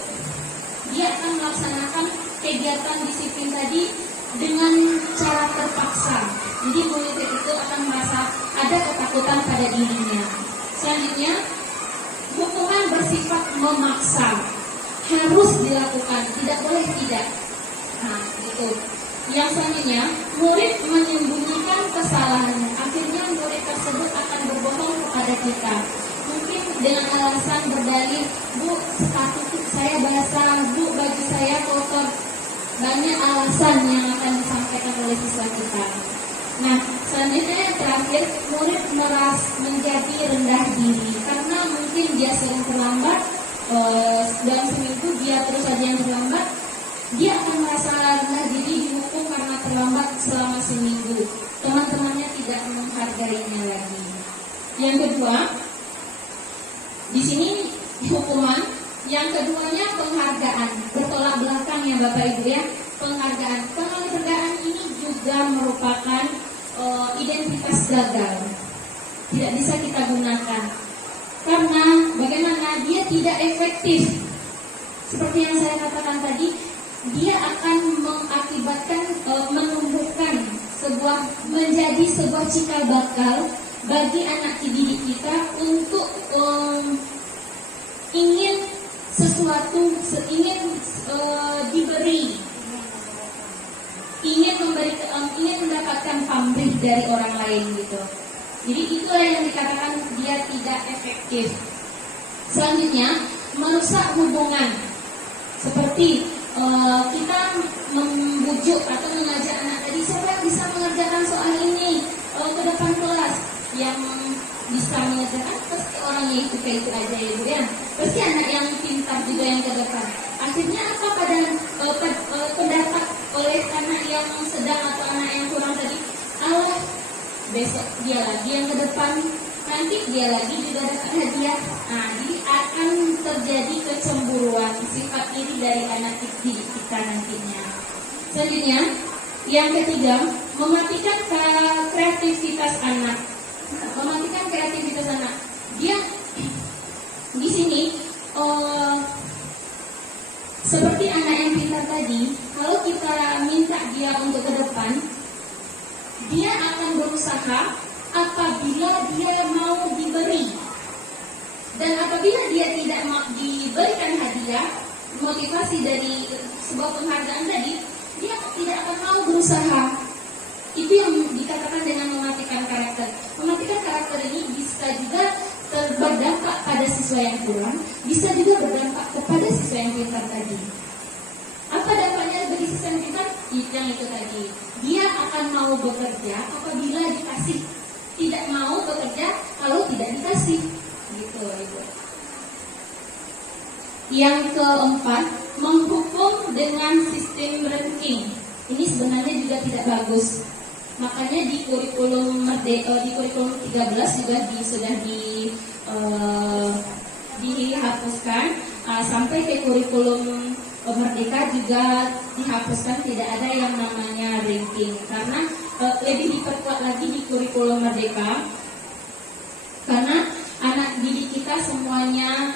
dia akan melaksanakan kegiatan disiplin tadi dengan cara terpaksa. Jadi murid itu akan merasa ada ketakutan pada dirinya. Selanjutnya, hukuman bersifat memaksa, harus dilakukan, tidak boleh tidak. Nah, itu. Yang selanjutnya, murid menyembunyikan kesalahannya. Akhirnya murid tersebut akan berbohong kepada kita. Mungkin dengan alasan berdalih, Bu, sepatu saya basah, Bu, baju saya kotor. Banyak alasan yang akan disampaikan oleh siswa kita. Nah, selanjutnya yang terakhir, murid menjadi rendah diri karena mungkin dia sering terlambat. Dalam seminggu dia terus saja yang terlambat, dia akan merasa rendah diri, dihukum karena terlambat selama seminggu. Teman-temannya tidak menghargainya lagi. Yang kedua, di sini hukuman. Yang keduanya penghargaan, bertolak belakang ya Bapak Ibu ya. Penghargaan ini juga merupakan identitas gagal, tidak bisa kita gunakan karena bagaimana dia tidak efektif. Seperti yang saya katakan tadi, dia akan mengakibatkan menumbuhkan menjadi sebuah cikal bakal bagi anak didik kita untuk ingin sesuatu, diberi, ingin mendapatkan pamrih dari orang lain gitu. Jadi itulah yang dikatakan dia tidak efektif. Selanjutnya, merusak hubungan. Seperti kita membujuk atau mengajak anak tadi, siapa yang bisa mengerjakan soal ini ke depan kelas. Yang bisa mengerjakan pasti orangnya itu kayak itu aja ya Bu ya. Pasti anak yang pintar juga yang ke depan. Akhirnya apa pada pendapat oleh anak yang sedang atau anak yang kurang tadi, Allah besok dia lagi yang ke depan, nanti dia lagi juga dapat hadiah. Nah, jadi akan terjadi kecemburuan, sifat iri dari anak didik kita nantinya. Selanjutnya, yang ketiga, mematikan kreativitas anak. Mematikan kreativitas anak. Dia di sini seperti anak yang pintar tadi, kalau kita minta dia untuk ke depan, dia akan berusaha apabila dia mau diberi. Dan apabila dia tidak mau diberikan hadiah, motivasi dari sebuah penghargaan tadi, dia tidak akan mau berusaha. Itu yang dikatakan dengan mematikan karakter. Mematikan karakter ini bisa juga berdampak pada siswa yang kurang, bisa juga berdampak kepada siswa yang pintar tadi. Apa dampaknya bagi siswa yang pintar? Yang itu tadi. Dia akan mau bekerja apabila dikasih. Tidak mau bekerja kalau tidak dikasih. Gitu, Ibu. Yang keempat, menghukum dengan sistem ranking. Ini sebenarnya juga tidak bagus. Makanya di kurikulum di kurikulum 13 juga sudah dihapuskan, sampai ke kurikulum Merdeka juga dihapuskan, tidak ada yang namanya ranking karena lebih diperkuat lagi di kurikulum Merdeka karena anak didik kita semuanya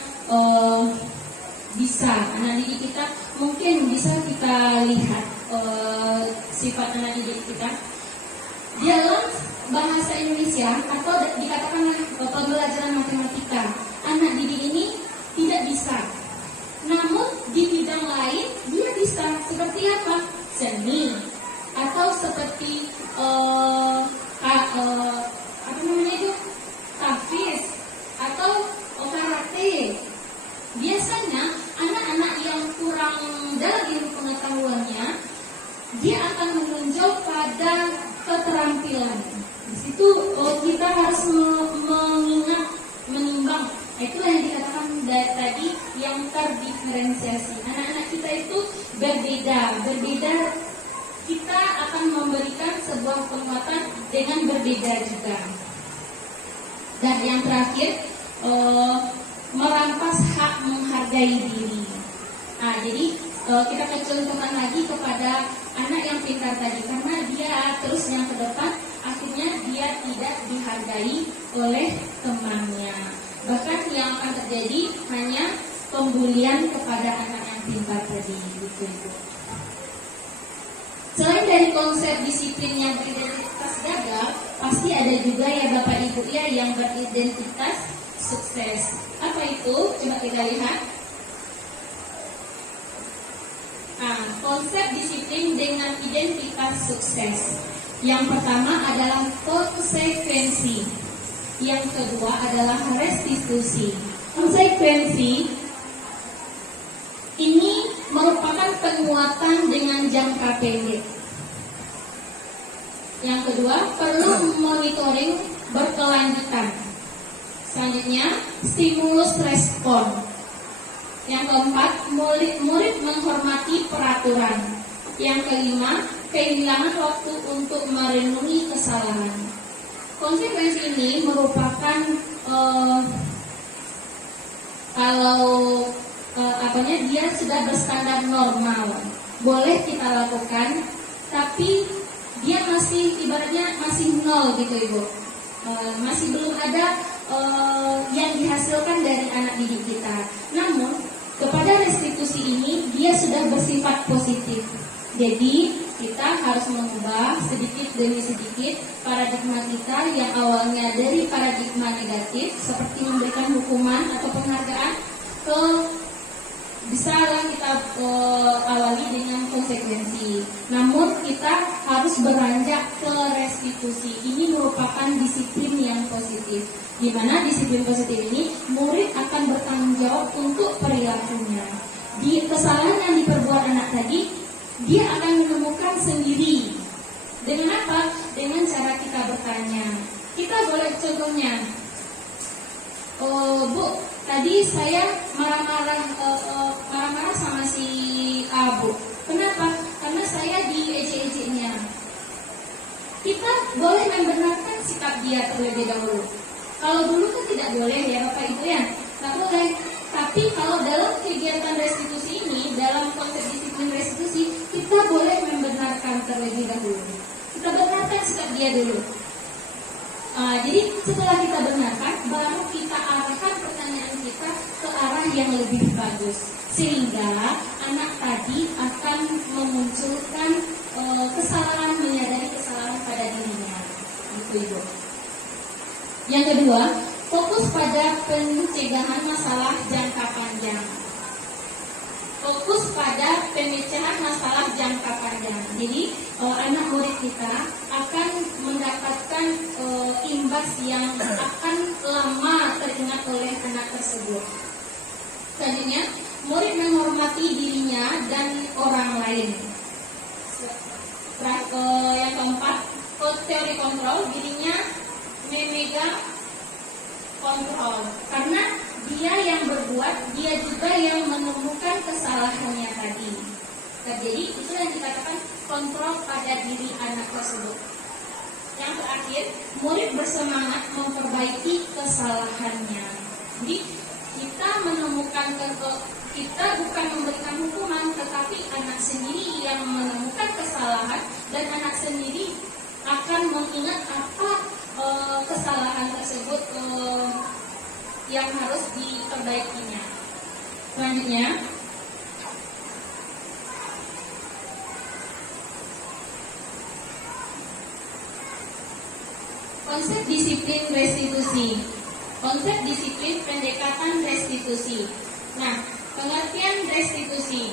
bisa. Anak didik kita mungkin bisa kita lihat sifat anak didik kita dalam bahasa Indonesia atau dikatakan pembelajaran matematika. Anak didik ini tidak bisa, namun di bidang lain dia bisa. Seperti apa? Seni, atau seperti tahfiz atau karate. Biasanya anak-anak yang kurang dalam ilmu pengetahuannya, dia akan menunjuk pada keterampilan. Di situ kita harus menimbang. Itulah yang dikatakan dari tadi yang terdiferensiasi. Anak-anak kita itu berbeda. Kita akan memberikan sebuah penguatan dengan berbeda juga. Dan yang terakhir, merampas hak menghargai diri. Nah, jadi kita contohkan lagi kepada anak yang pintar tadi, karena dia terus yang ke depan, akhirnya dia tidak dihargai oleh temannya. Bahkan yang akan terjadi hanya pembulian kepada anak yang pintar tadi. Gitu. Selain dari konsep disiplin yang beridentitas gagal, pasti ada juga ya Bapak Ibu ya yang beridentitas sukses. Apa itu? Coba kita lihat. Nah, konsep disiplin dengan identitas sukses. Yang pertama adalah konsekuensi. Yang kedua adalah restitusi. Konsekuensi ini merupakan penguatan dengan jangka pendek. Yang kedua, perlu monitoring berkelanjutan. Selanjutnya, stimulus respon. Yang keempat, murid menghormati peraturan. Yang kelima, kehilangan waktu untuk merenungi kesalahan. Konsekuensi ini merupakan dia sudah berstandar normal, boleh kita lakukan, tapi dia masih ibaratnya masih nol gitu Ibu. Masih belum ada yang dihasilkan dari anak didik kita. Namun kepada restitusi ini dia sudah bersifat positif. Jadi kita harus mengubah sedikit demi sedikit paradigma kita yang awalnya dari paradigma negatif seperti memberikan hukuman atau penghargaan ke bisalah kita awali dengan konsekuensi. Namun kita harus beranjak ke restitusi. Ini merupakan disiplin yang positif, di mana disiplin positif ini murid akan bertanggung jawab untuk perilakunya. Di kesalahan yang diperbuat anak tadi, dia akan menemukan sendiri. Dengan apa? Dengan cara kita bertanya. Kita boleh contohnya, Bu, tadi saya marah-marah sama si Abu. Kenapa? Karena saya diejek-ejeknya. Kita boleh membenarkan sikap dia terlebih dahulu. Kalau dulu kan tidak boleh ya Bapak Ibu ya, nggak boleh. Tapi kalau dalam kegiatan restitusi ini, dalam konsep disiplin restitusi, kita boleh membenarkan terlebih dahulu. Kita benarkan sikap dia dulu. Jadi setelah kita benarkan, baru kita arahkan pertanyaan kita ke arah yang lebih bagus, sehingga anak tadi akan memunculkan kesalahan, menyadari kesalahan pada dirinya. Gitu Ibu. Yang kedua, fokus pada pencegahan masalah jangka panjang. Fokus pada pemecahan masalah jangka panjang. Jadi anak murid kita akan mendapatkan imbas yang akan lama teringat oleh anak tersebut. Selanjutnya, murid menghormati dirinya dan orang lain. Yang keempat, teori kontrol, dirinya memegang kontrol, karena dia yang berbuat, dia juga yang menemukan kesalahannya tadi. Jadi itu yang dikatakan kontrol pada diri anak tersebut. Yang terakhir, murid bersemangat memperbaiki kesalahannya. Jadi kita menemukan, kita bukan memberikan hukuman, tetapi anak sendiri yang menemukan kesalahan dan anak sendiri akan mengingat apa kesalahan tersebut yang harus diperbaikinya. Selanjutnya, konsep disiplin restitusi. Konsep disiplin pendekatan restitusi. Nah, pengertian restitusi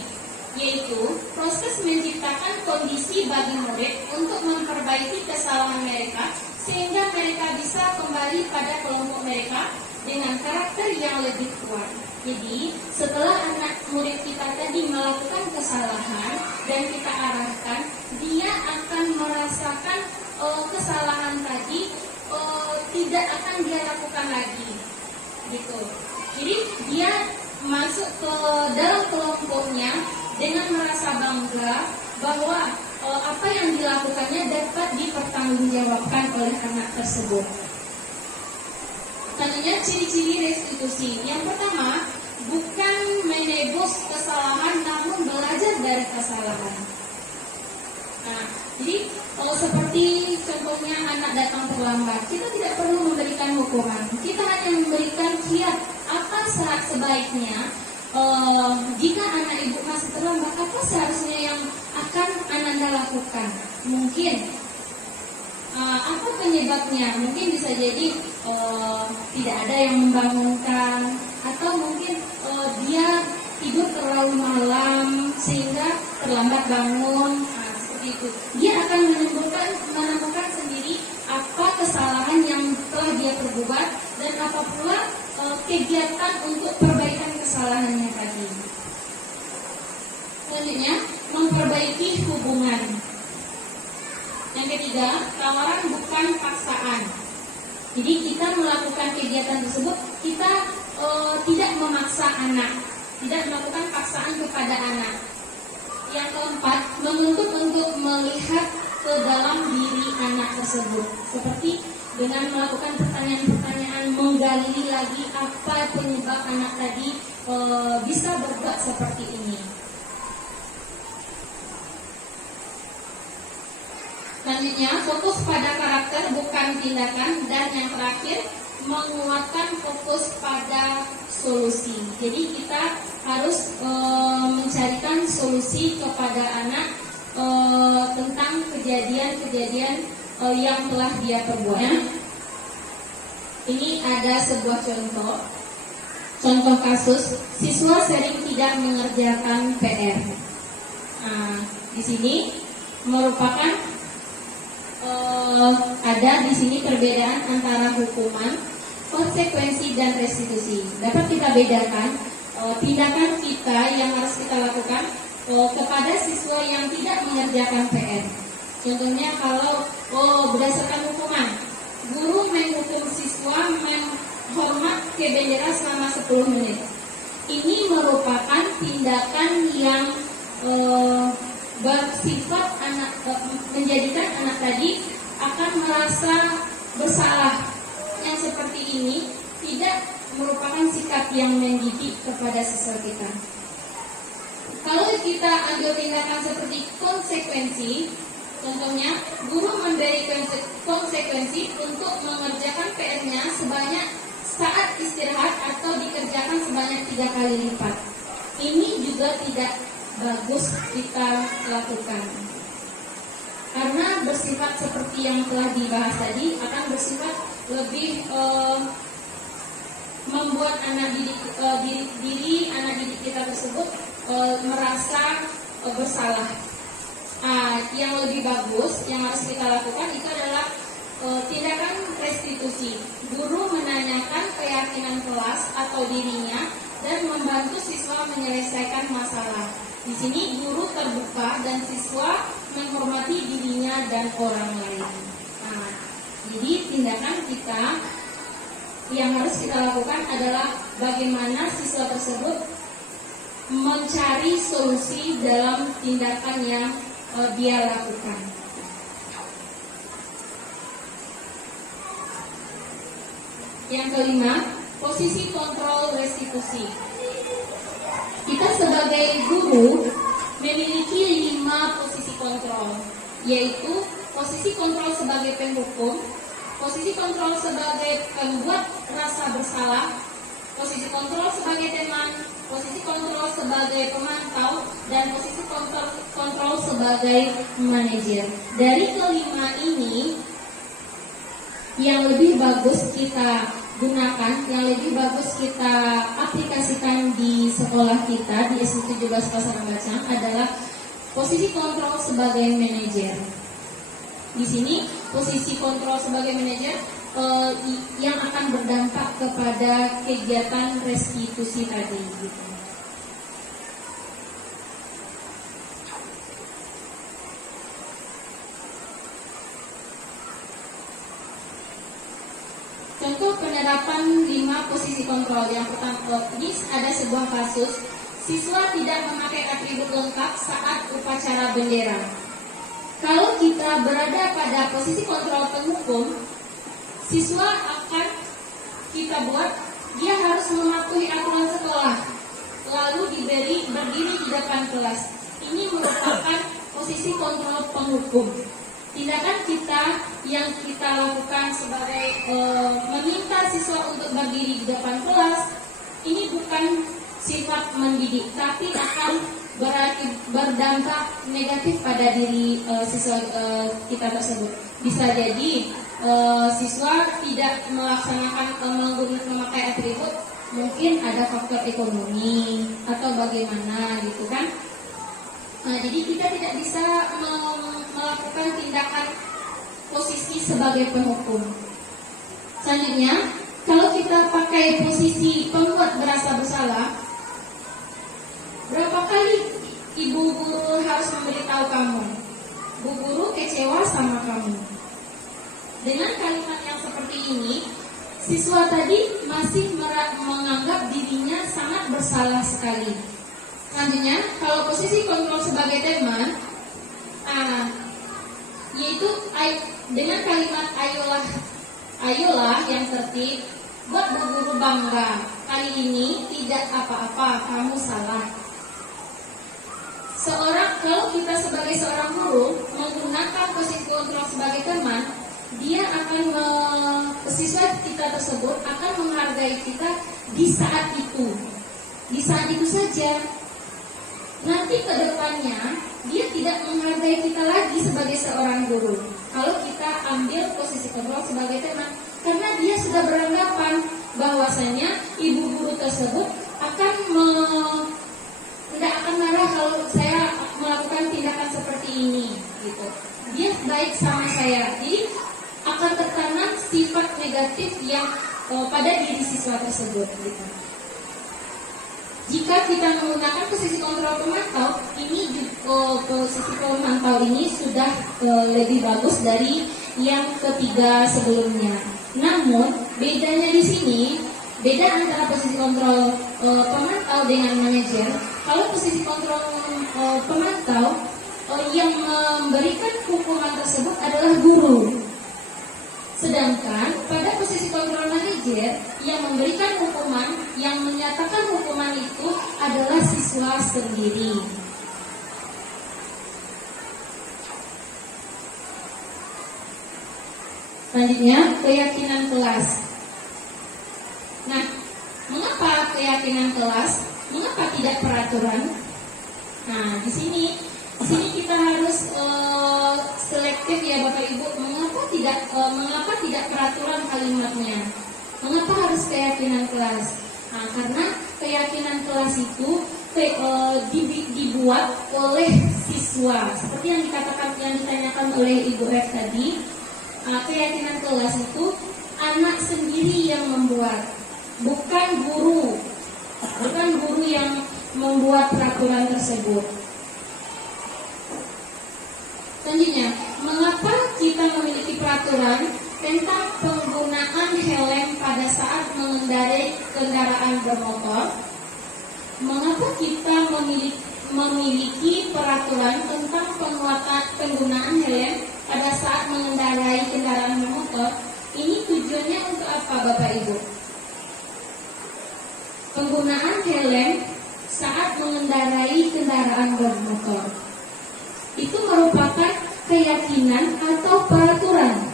yaitu proses menciptakan kondisi bagi murid untuk memperbaiki kesalahan mereka sehingga mereka bisa kembali pada kelompok mereka dengan karakter yang lebih kuat. Jadi, setelah anak murid kita tadi melakukan kesalahan dan kita arahkan, dia akan merasakan kesalahan tadi tidak akan dia lakukan lagi. Gitu. Jadi, dia masuk ke dalam kelompoknya dengan merasa bangga bahwa apa yang dilakukannya dapat dipertanggungjawabkan oleh anak tersebut. Selanjutnya, ciri-ciri restitusi. Yang pertama, bukan menebus kesalahan, namun belajar dari kesalahan. Nah, jadi seperti contohnya anak datang terlambat, kita tidak perlu memberikan hukuman. Kita hanya memberikan kiat apa sebaiknya. Jika anak ibu masih terlambat, apa seharusnya yang akan Ananda lakukan? Mungkin apa penyebabnya? Mungkin bisa jadi tidak ada yang membangunkan, atau mungkin dia tidur terlalu malam sehingga terlambat bangun. Seperti itu. Dia akan menemukan sendiri apa kesalahan yang telah dia perbuat dan apa pula kegiatan untuk perbaikan kesalahannya tadi. Selanjutnya, memperbaiki hubungan. Yang ketiga, tawaran bukan paksaan. Jadi kita melakukan kegiatan tersebut, kita tidak memaksa anak, tidak melakukan paksaan kepada anak. Yang keempat, menuntut untuk melihat ke dalam diri anak tersebut, seperti dengan melakukan pertanyaan-pertanyaan, menggali lagi apa penyebab anak tadi bisa berbuat seperti ini. Selanjutnya, fokus pada karakter bukan tindakan. Dan yang terakhir, menguatkan fokus pada solusi. Jadi kita harus mencarikan solusi kepada anak tentang kejadian-kejadian yang telah dia perbuat. Ini ada sebuah contoh kasus siswa sering tidak mengerjakan PR. Nah, di sini merupakan ada di sini perbedaan antara hukuman, konsekuensi dan restitusi. Dapat kita bedakan tindakan kita yang harus kita lakukan kepada siswa yang tidak mengerjakan PR. Contohnya kalau berdasarkan hukuman, guru menghukum siswa menghormat ke bendera selama 10 menit. Ini merupakan tindakan yang bersifat menjadikan anak tadi akan merasa bersalah. Yang seperti ini tidak merupakan sikap yang mendidik kepada siswa kita. Kalau kita ambil tindakan seperti konsekuensi, contohnya guru memberi konsekuensi untuk mengerjakan PR-nya sebanyak saat istirahat atau dikerjakan sebanyak 3 kali lipat. Ini juga tidak bagus kita lakukan, karena bersifat seperti yang telah dibahas tadi, akan bersifat lebih membuat diri anak didik kita tersebut merasa bersalah. Yang lebih bagus yang harus kita lakukan itu adalah tindakan restitusi. Guru menanyakan keyakinan kelas atau dirinya dan membantu siswa menyelesaikan masalah. Di sini guru terbuka dan siswa menghormati dirinya dan orang lain. Jadi tindakan kita yang harus kita lakukan adalah bagaimana siswa tersebut mencari solusi dalam tindakan yang dia lakukan. Yang kelima, posisi kontrol restitusi. Kita sebagai guru memiliki 5 posisi kontrol, yaitu posisi kontrol sebagai penghukum, posisi kontrol sebagai pembuat rasa bersalah, posisi kontrol sebagai teman, posisi kontrol sebagai pemantau, dan posisi kontrol sebagai manajer. Dari kelima ini, yang lebih bagus kita gunakan, yang lebih bagus kita aplikasikan di sekolah kita di SD 17 Pasaran Bacang adalah posisi kontrol sebagai manajer. Di sini posisi kontrol sebagai manajer yang akan berdampak kepada kegiatan restitusi tadi. Gitu. Contoh penerapan 5 posisi kontrol. Yang pertama, ini ada sebuah kasus siswa tidak memakai atribut lengkap saat upacara bendera. Kalau kita berada pada posisi kontrol penghukum, siswa akan kita buat dia harus mematuhi aturan sekolah, lalu berdiri di depan kelas. Ini merupakan posisi kontrol penghukum. Tindakan kita yang kita lakukan sebagai meminta siswa untuk berdiri di depan kelas, ini bukan sifat mendidik, tapi akan berdampak negatif pada diri siswa kita tersebut. Bisa jadi siswa tidak melaksanakan memakai atribut, mungkin ada faktor ekonomi atau bagaimana gitu kan. Jadi kita tidak bisa melakukan tindakan posisi sebagai penghukum. Selanjutnya, kalau kita pakai posisi pembuat berasa bersalah, berapa kali ibu guru harus memberitahu kamu? Bu guru kecewa sama kamu. Dengan kalimat yang seperti ini, siswa tadi masih menganggap dirinya sangat bersalah sekali. Selanjutnya, kalau posisi kontrol sebagai teman, yaitu dengan kalimat ayolah yang tertib, buat bu guru bangga. Kali ini tidak apa-apa, kamu salah. Kalau kita sebagai seorang guru menggunakan posisi kontrol sebagai teman, dia akan siswa kita tersebut akan menghargai kita di saat itu saja. Nanti ke depannya dia tidak menghargai kita lagi sebagai seorang guru kalau kita ambil posisi kontrol sebagai teman, karena dia sudah beranggapan bahwasanya ibu guru tersebut tidak akan marah kalau saya melakukan tindakan seperti ini gitu. Dia baik sama saya, jadi akan tertanam sifat negatif yang pada diri siswa tersebut gitu. Jika kita menggunakan posisi kontrol pemantau, ini posisi pemantau ini sudah lebih bagus dari yang ketiga sebelumnya. Namun bedanya di sini, beda antara posisi kontrol pemantau dengan manajer. Kalau posisi kontrol pemantau, yang memberikan hukuman tersebut adalah guru. Sedangkan pada posisi kontrol manajer, yang memberikan hukuman, yang menyatakan hukuman itu adalah siswa sendiri. Selanjutnya, keyakinan kelas. Nah, mengapa keyakinan kelas? Mengapa tidak peraturan? Nah, di sini kita harus selektif ya Bapak Ibu. Mengapa tidak peraturan kalimatnya? Mengapa harus keyakinan kelas? Nah, karena keyakinan kelas itu dibuat oleh siswa. Seperti yang ditanyakan oleh Ibu F tadi, keyakinan kelas itu anak sendiri yang membuat, bukan guru yang membuat peraturan tersebut. Selanjutnya, mengapa kita memiliki peraturan tentang penggunaan helm pada saat mengendarai kendaraan bermotor? Mengapa kita memiliki peraturan tentang penggunaan helm pada saat mengendarai kendaraan bermotor? Ini tujuannya untuk apa Bapak Ibu? Penggunaan helm saat mengendarai kendaraan bermotor itu merupakan keyakinan atau peraturan?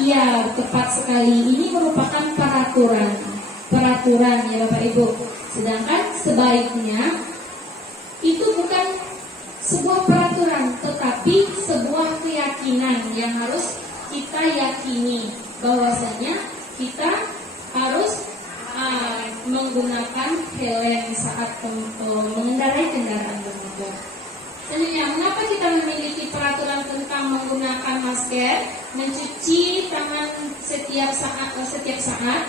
Iya, tepat sekali. Ini merupakan peraturan ya Bapak Ibu. Sedangkan sebaiknya itu bukan sebuah peraturan, tetapi sebuah keyakinan yang harus kita yakini bahwasanya kita harus menggunakan helm saat mengendarai kendaraan bermotor. Selanjutnya, mengapa kita memiliki peraturan tentang menggunakan masker, mencuci tangan setiap saat?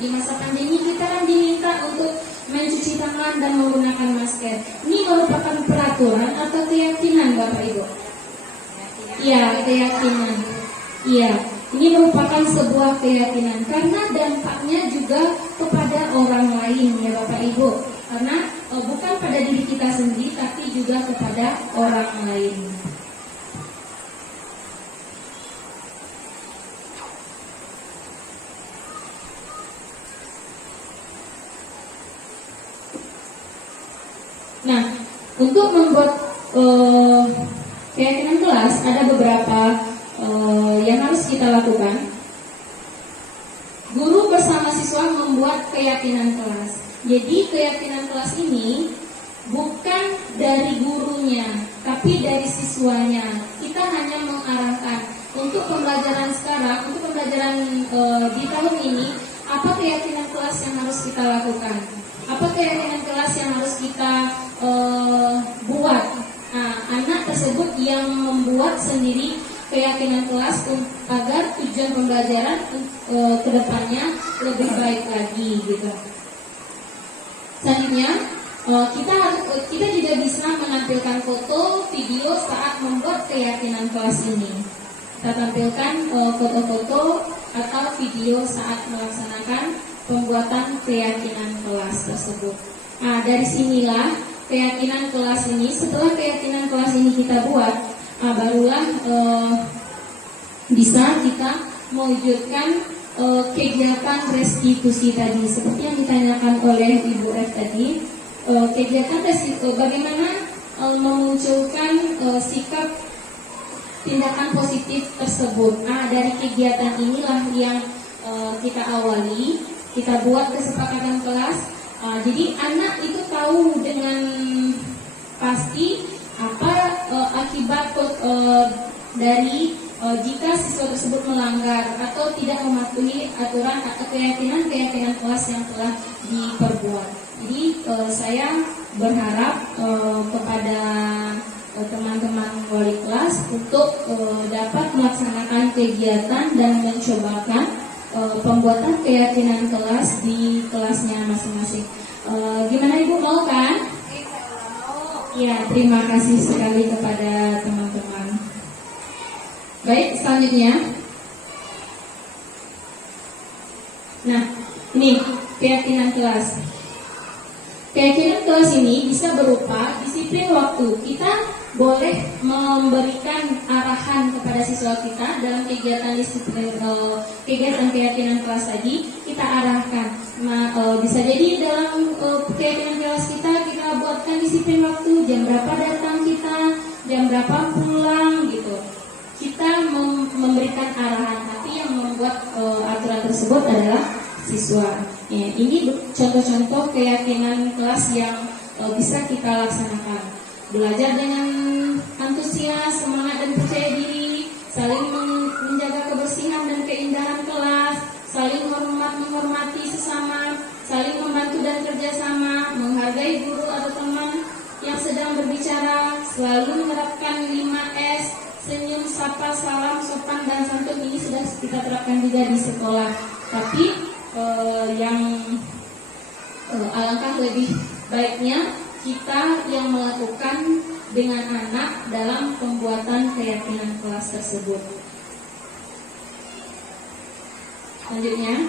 Di masa pandemi kita kan diminta untuk mencuci tangan dan menggunakan masker. Ini merupakan peraturan atau keyakinan Bapak Ibu? Iya, keyakinan. Iya, ini merupakan sebuah keyakinan karena dampaknya juga kepada orang lain ya Bapak Ibu. Karena bukan pada diri kita sendiri tapi juga kepada orang lain. Nah, untuk membuat keyakinan kelas ada beberapa yang harus kita lakukan. Guru bersama siswa membuat keyakinan kelas. Jadi keyakinan kelas ini bukan dari gurunya, tapi dari siswanya. Kita hanya mengarahkan untuk pembelajaran sekarang, untuk pembelajaran di tahun ini, apa keyakinan kelas yang harus kita lakukan? Apa keyakinan kelas yang harus kita buat? Nah, anak tersebut yang membuat sendiri keyakinan kelas agar tujuan pembelajaran kedepannya lebih baik lagi gitu. Selanjutnya kita juga bisa menampilkan foto, video saat membuat keyakinan kelas ini. Kita tampilkan foto-foto atau video saat melaksanakan pembuatan keyakinan kelas tersebut. Nah, dari sinilah keyakinan kelas ini. Setelah keyakinan kelas ini kita buat, barulah bisa kita mewujudkan kegiatan restitusi tadi, seperti yang ditanyakan oleh Ibu F tadi. Kegiatan restitusi bagaimana memunculkan sikap tindakan positif tersebut. Nah, dari kegiatan inilah yang kita awali, kita buat kesepakatan kelas. Jadi anak itu tahu dengan pasti apa akibat dari jika siswa tersebut melanggar atau tidak mematuhi aturan atau keyakinan kelas yang telah diperbuat. Jadi saya berharap kepada teman-teman wali kelas untuk dapat melaksanakan kegiatan dan mencobakan pembuatan keyakinan kelas di kelasnya masing-masing. Gimana Ibu, mau kan? Ya, terima kasih sekali kepada teman-teman. Baik, selanjutnya. Nah, ini keyakinan kelas. Keyakinan kelas ini bisa berupa disiplin waktu. Kita boleh memberikan arahan kepada siswa kita dalam kegiatan disiplin kegiatan keyakinan kelas tadi, kita arahkan. Nah, bisa jadi dalam keyakinan kelas kita buatkan disiplin waktu, jam berapa datang kita, jam berapa pulang gitu. Kita memberikan arahan, tapi yang membuat aturan tersebut adalah siswa. Ya, ini contoh-contoh keyakinan kelas yang bisa kita laksanakan. Belajar dengan antusias, semangat dan percaya diri, saling menjaga kebersihan dan keindahan kelas, saling menghormati sesama, saling membantu dan kerjasama, menghargai guru atau teman yang sedang berbicara, selalu menerapkan 5S, senyum, sapa, salam, sopan dan santun. Ini sudah kita terapkan juga di sekolah. Tapi yang alangkah lebih baiknya kita yang melakukan dengan anak dalam pembuatan keyakinan kelas tersebut. Selanjutnya,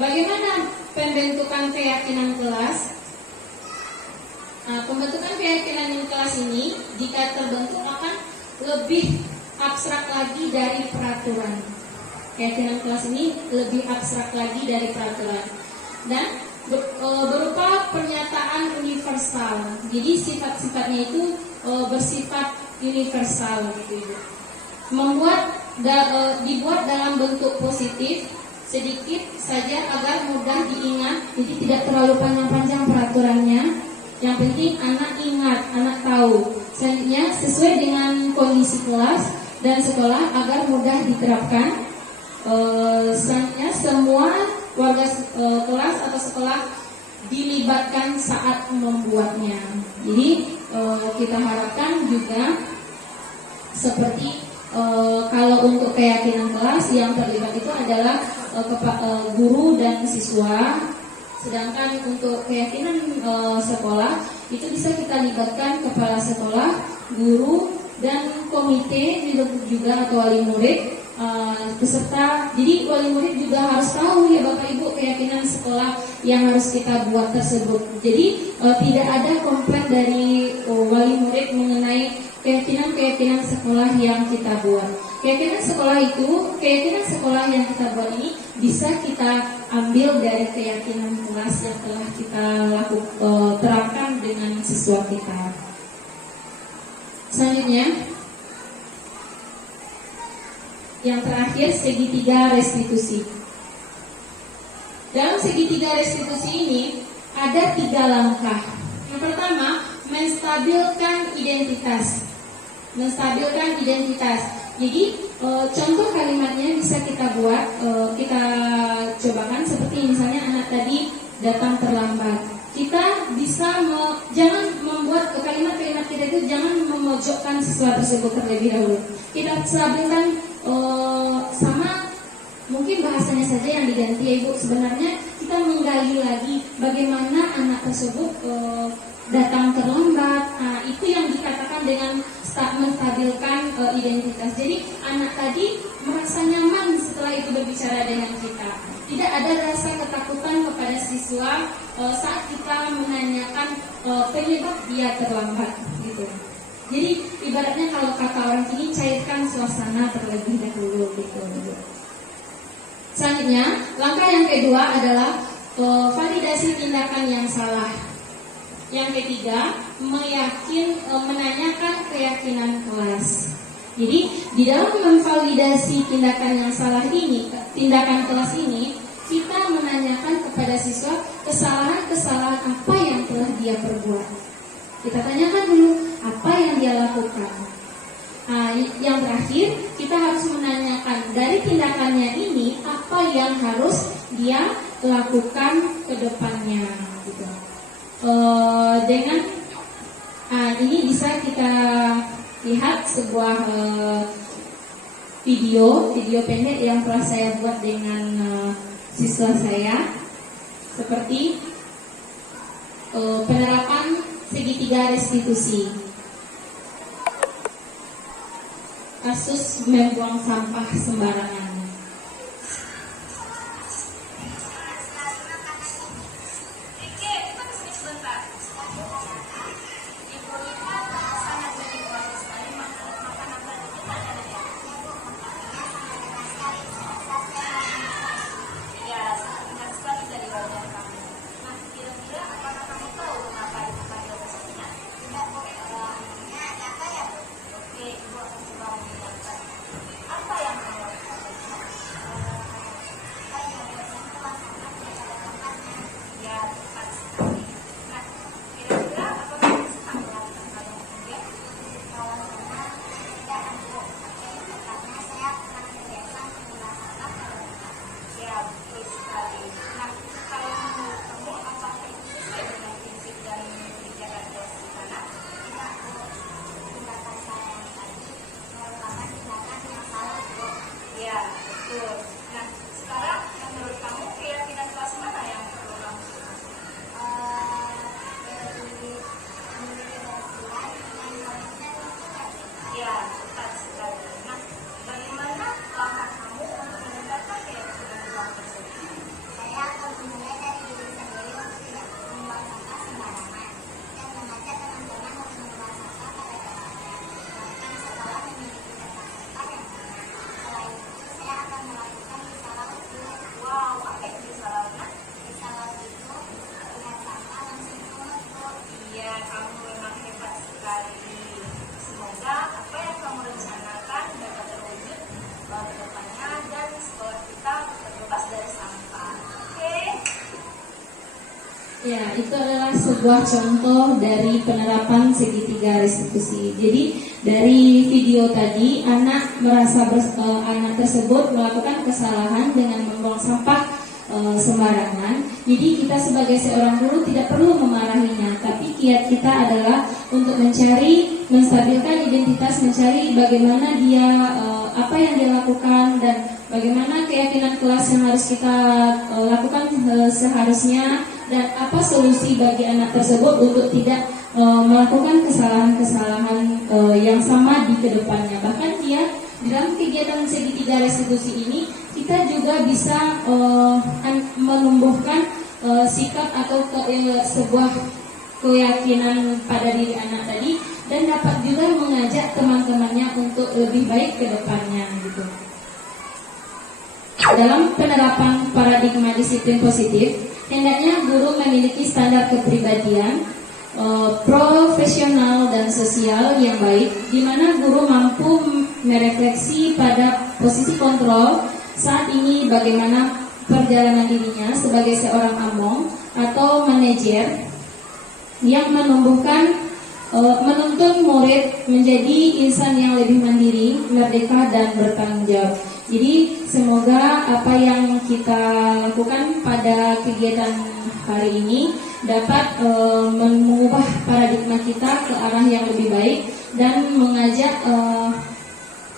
bagaimana pembentukan keyakinan kelas? Nah, pembentukan keyakinan kelas ini jika terbentuk akan lebih abstrak lagi dari peraturan. Keyakinan kelas ini lebih abstrak lagi dari peraturan dan berupa pernyataan universal. Jadi sifat-sifatnya itu bersifat universal gitu. Dibuat dalam bentuk positif sedikit saja agar mudah diingat. Jadi tidak terlalu panjang-panjang peraturannya. Yang penting anak ingat, anak tahu. Selanjutnya sesuai dengan kondisi kelas dan sekolah agar mudah diterapkan. Selanjutnya semua warga kelas atau sekolah dilibatkan saat membuatnya. Jadi kita harapkan juga seperti kalau untuk keyakinan kelas yang terlibat itu adalah guru dan siswa. Sedangkan untuk keyakinan sekolah itu bisa kita libatkan kepala sekolah, guru dan komite juga atau wali murid. Peserta, jadi wali murid juga harus tahu ya Bapak Ibu keyakinan sekolah yang harus kita buat tersebut. Jadi tidak ada komplain dari wali murid mengenai keyakinan sekolah yang kita buat. Keyakinan sekolah yang kita buat ini bisa kita ambil dari keyakinan kelas yang telah kita terapkan dengan siswa kita. Selanjutnya, yang terakhir, segitiga restitusi. Dalam segitiga restitusi ini ada 3 langkah. Yang pertama, menstabilkan identitas. Jadi contoh kalimatnya bisa kita buat, kita cobakan seperti misalnya anak tadi datang terlambat. Kita bisa jangan membuat kalimat-kalimat kita itu jangan memojokkan siswa tersebut terlebih dahulu. Kita stabilkan sama mungkin bahasanya saja yang diganti ya Ibu. Sebenarnya kita menggali lagi bagaimana anak tersebut datang terlambat. Nah, itu yang dikatakan dengan menstabilkan identitas. Jadi anak tadi merasa nyaman setelah itu berbicara dengan kita. Tidak ada rasa ketakutan kepada siswa saat kita menanyakan penyebab dia terlambat gitu. Jadi ibaratnya kalau kata orang sini, cairkan suasana terlebih dahulu gitu. Selanjutnya, langkah yang kedua adalah validasi tindakan yang salah. Yang ketiga, menanyakan keyakinan kelas. Jadi di dalam memvalidasi tindakan yang salah ini, tindakan kelas ini, kita menanyakan kepada siswa kesalahan-kesalahan apa yang telah dia perbuat. Kita tanyakan dulu apa yang dia lakukan. Nah, yang terakhir, kita harus menanyakan dari tindakannya ini apa yang harus dia lakukan ke depannya. Gitu. Dengan ini bisa kita lihat sebuah video pendek yang telah saya buat dengan siswa saya, seperti penerapan segitiga restitusi, kasus membuang sampah sembarangan. Ya, itu adalah sebuah contoh dari penerapan segitiga restitusi. Jadi dari video tadi, anak anak tersebut melakukan kesalahan dengan membuang sampah sembarangan. Jadi kita sebagai seorang guru tidak perlu memarahinya, tapi kiat kita adalah untuk menstabilkan identitas, mencari bagaimana dia apa yang dia lakukan dan bagaimana keyakinan kelas yang harus kita lakukan seharusnya, dan apa solusi bagi anak tersebut untuk tidak melakukan kesalahan-kesalahan yang sama di kedepannya. Bahkan dia di dalam kegiatan segitiga restitusi ini kita juga bisa menumbuhkan sikap atau sebuah keyakinan pada diri anak tadi, dan dapat juga mengajak teman-temannya untuk lebih baik ke depannya gitu. Dalam penerapan paradigma disiplin positif, hendaknya guru memiliki standar kepribadian profesional dan sosial yang baik, di mana guru mampu merefleksi pada posisi kontrol saat ini bagaimana perjalanan dirinya sebagai seorang among atau manajer yang menuntun murid menjadi insan yang lebih mandiri, merdeka, dan bertanggung jawab. Jadi semoga apa yang kita lakukan pada kegiatan hari ini dapat mengubah paradigma kita ke arah yang lebih baik dan mengajak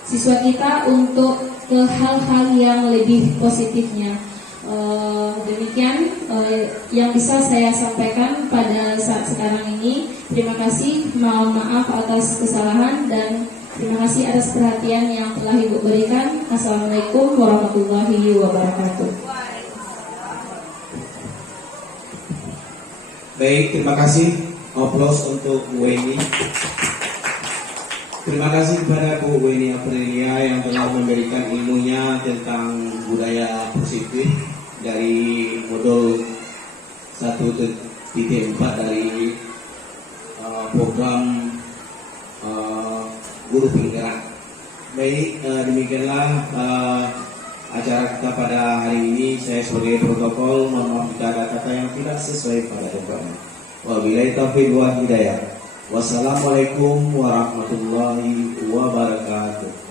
siswa kita untuk ke hal-hal yang lebih positifnya. Demikian yang bisa saya sampaikan pada saat sekarang ini. Terima kasih, mohon maaf atas kesalahan, dan terima kasih atas perhatian yang telah Ibu berikan. Assalamualaikum warahmatullahi wabarakatuh. Baik, terima kasih. Aplaus untuk Bu Weni. Terima kasih kepada Bu Weni Aprilia yang telah memberikan ilmunya tentang budaya positif dari modul 1.4 dari program guru penggerak. Baik, demikianlah acara kita pada hari ini. Saya sebagai protokol mohon maaf jika ada kata yang tidak sesuai pada programnya. Wabillahi taufiq wal hidayah. Wassalamualaikum warahmatullahi wabarakatuh.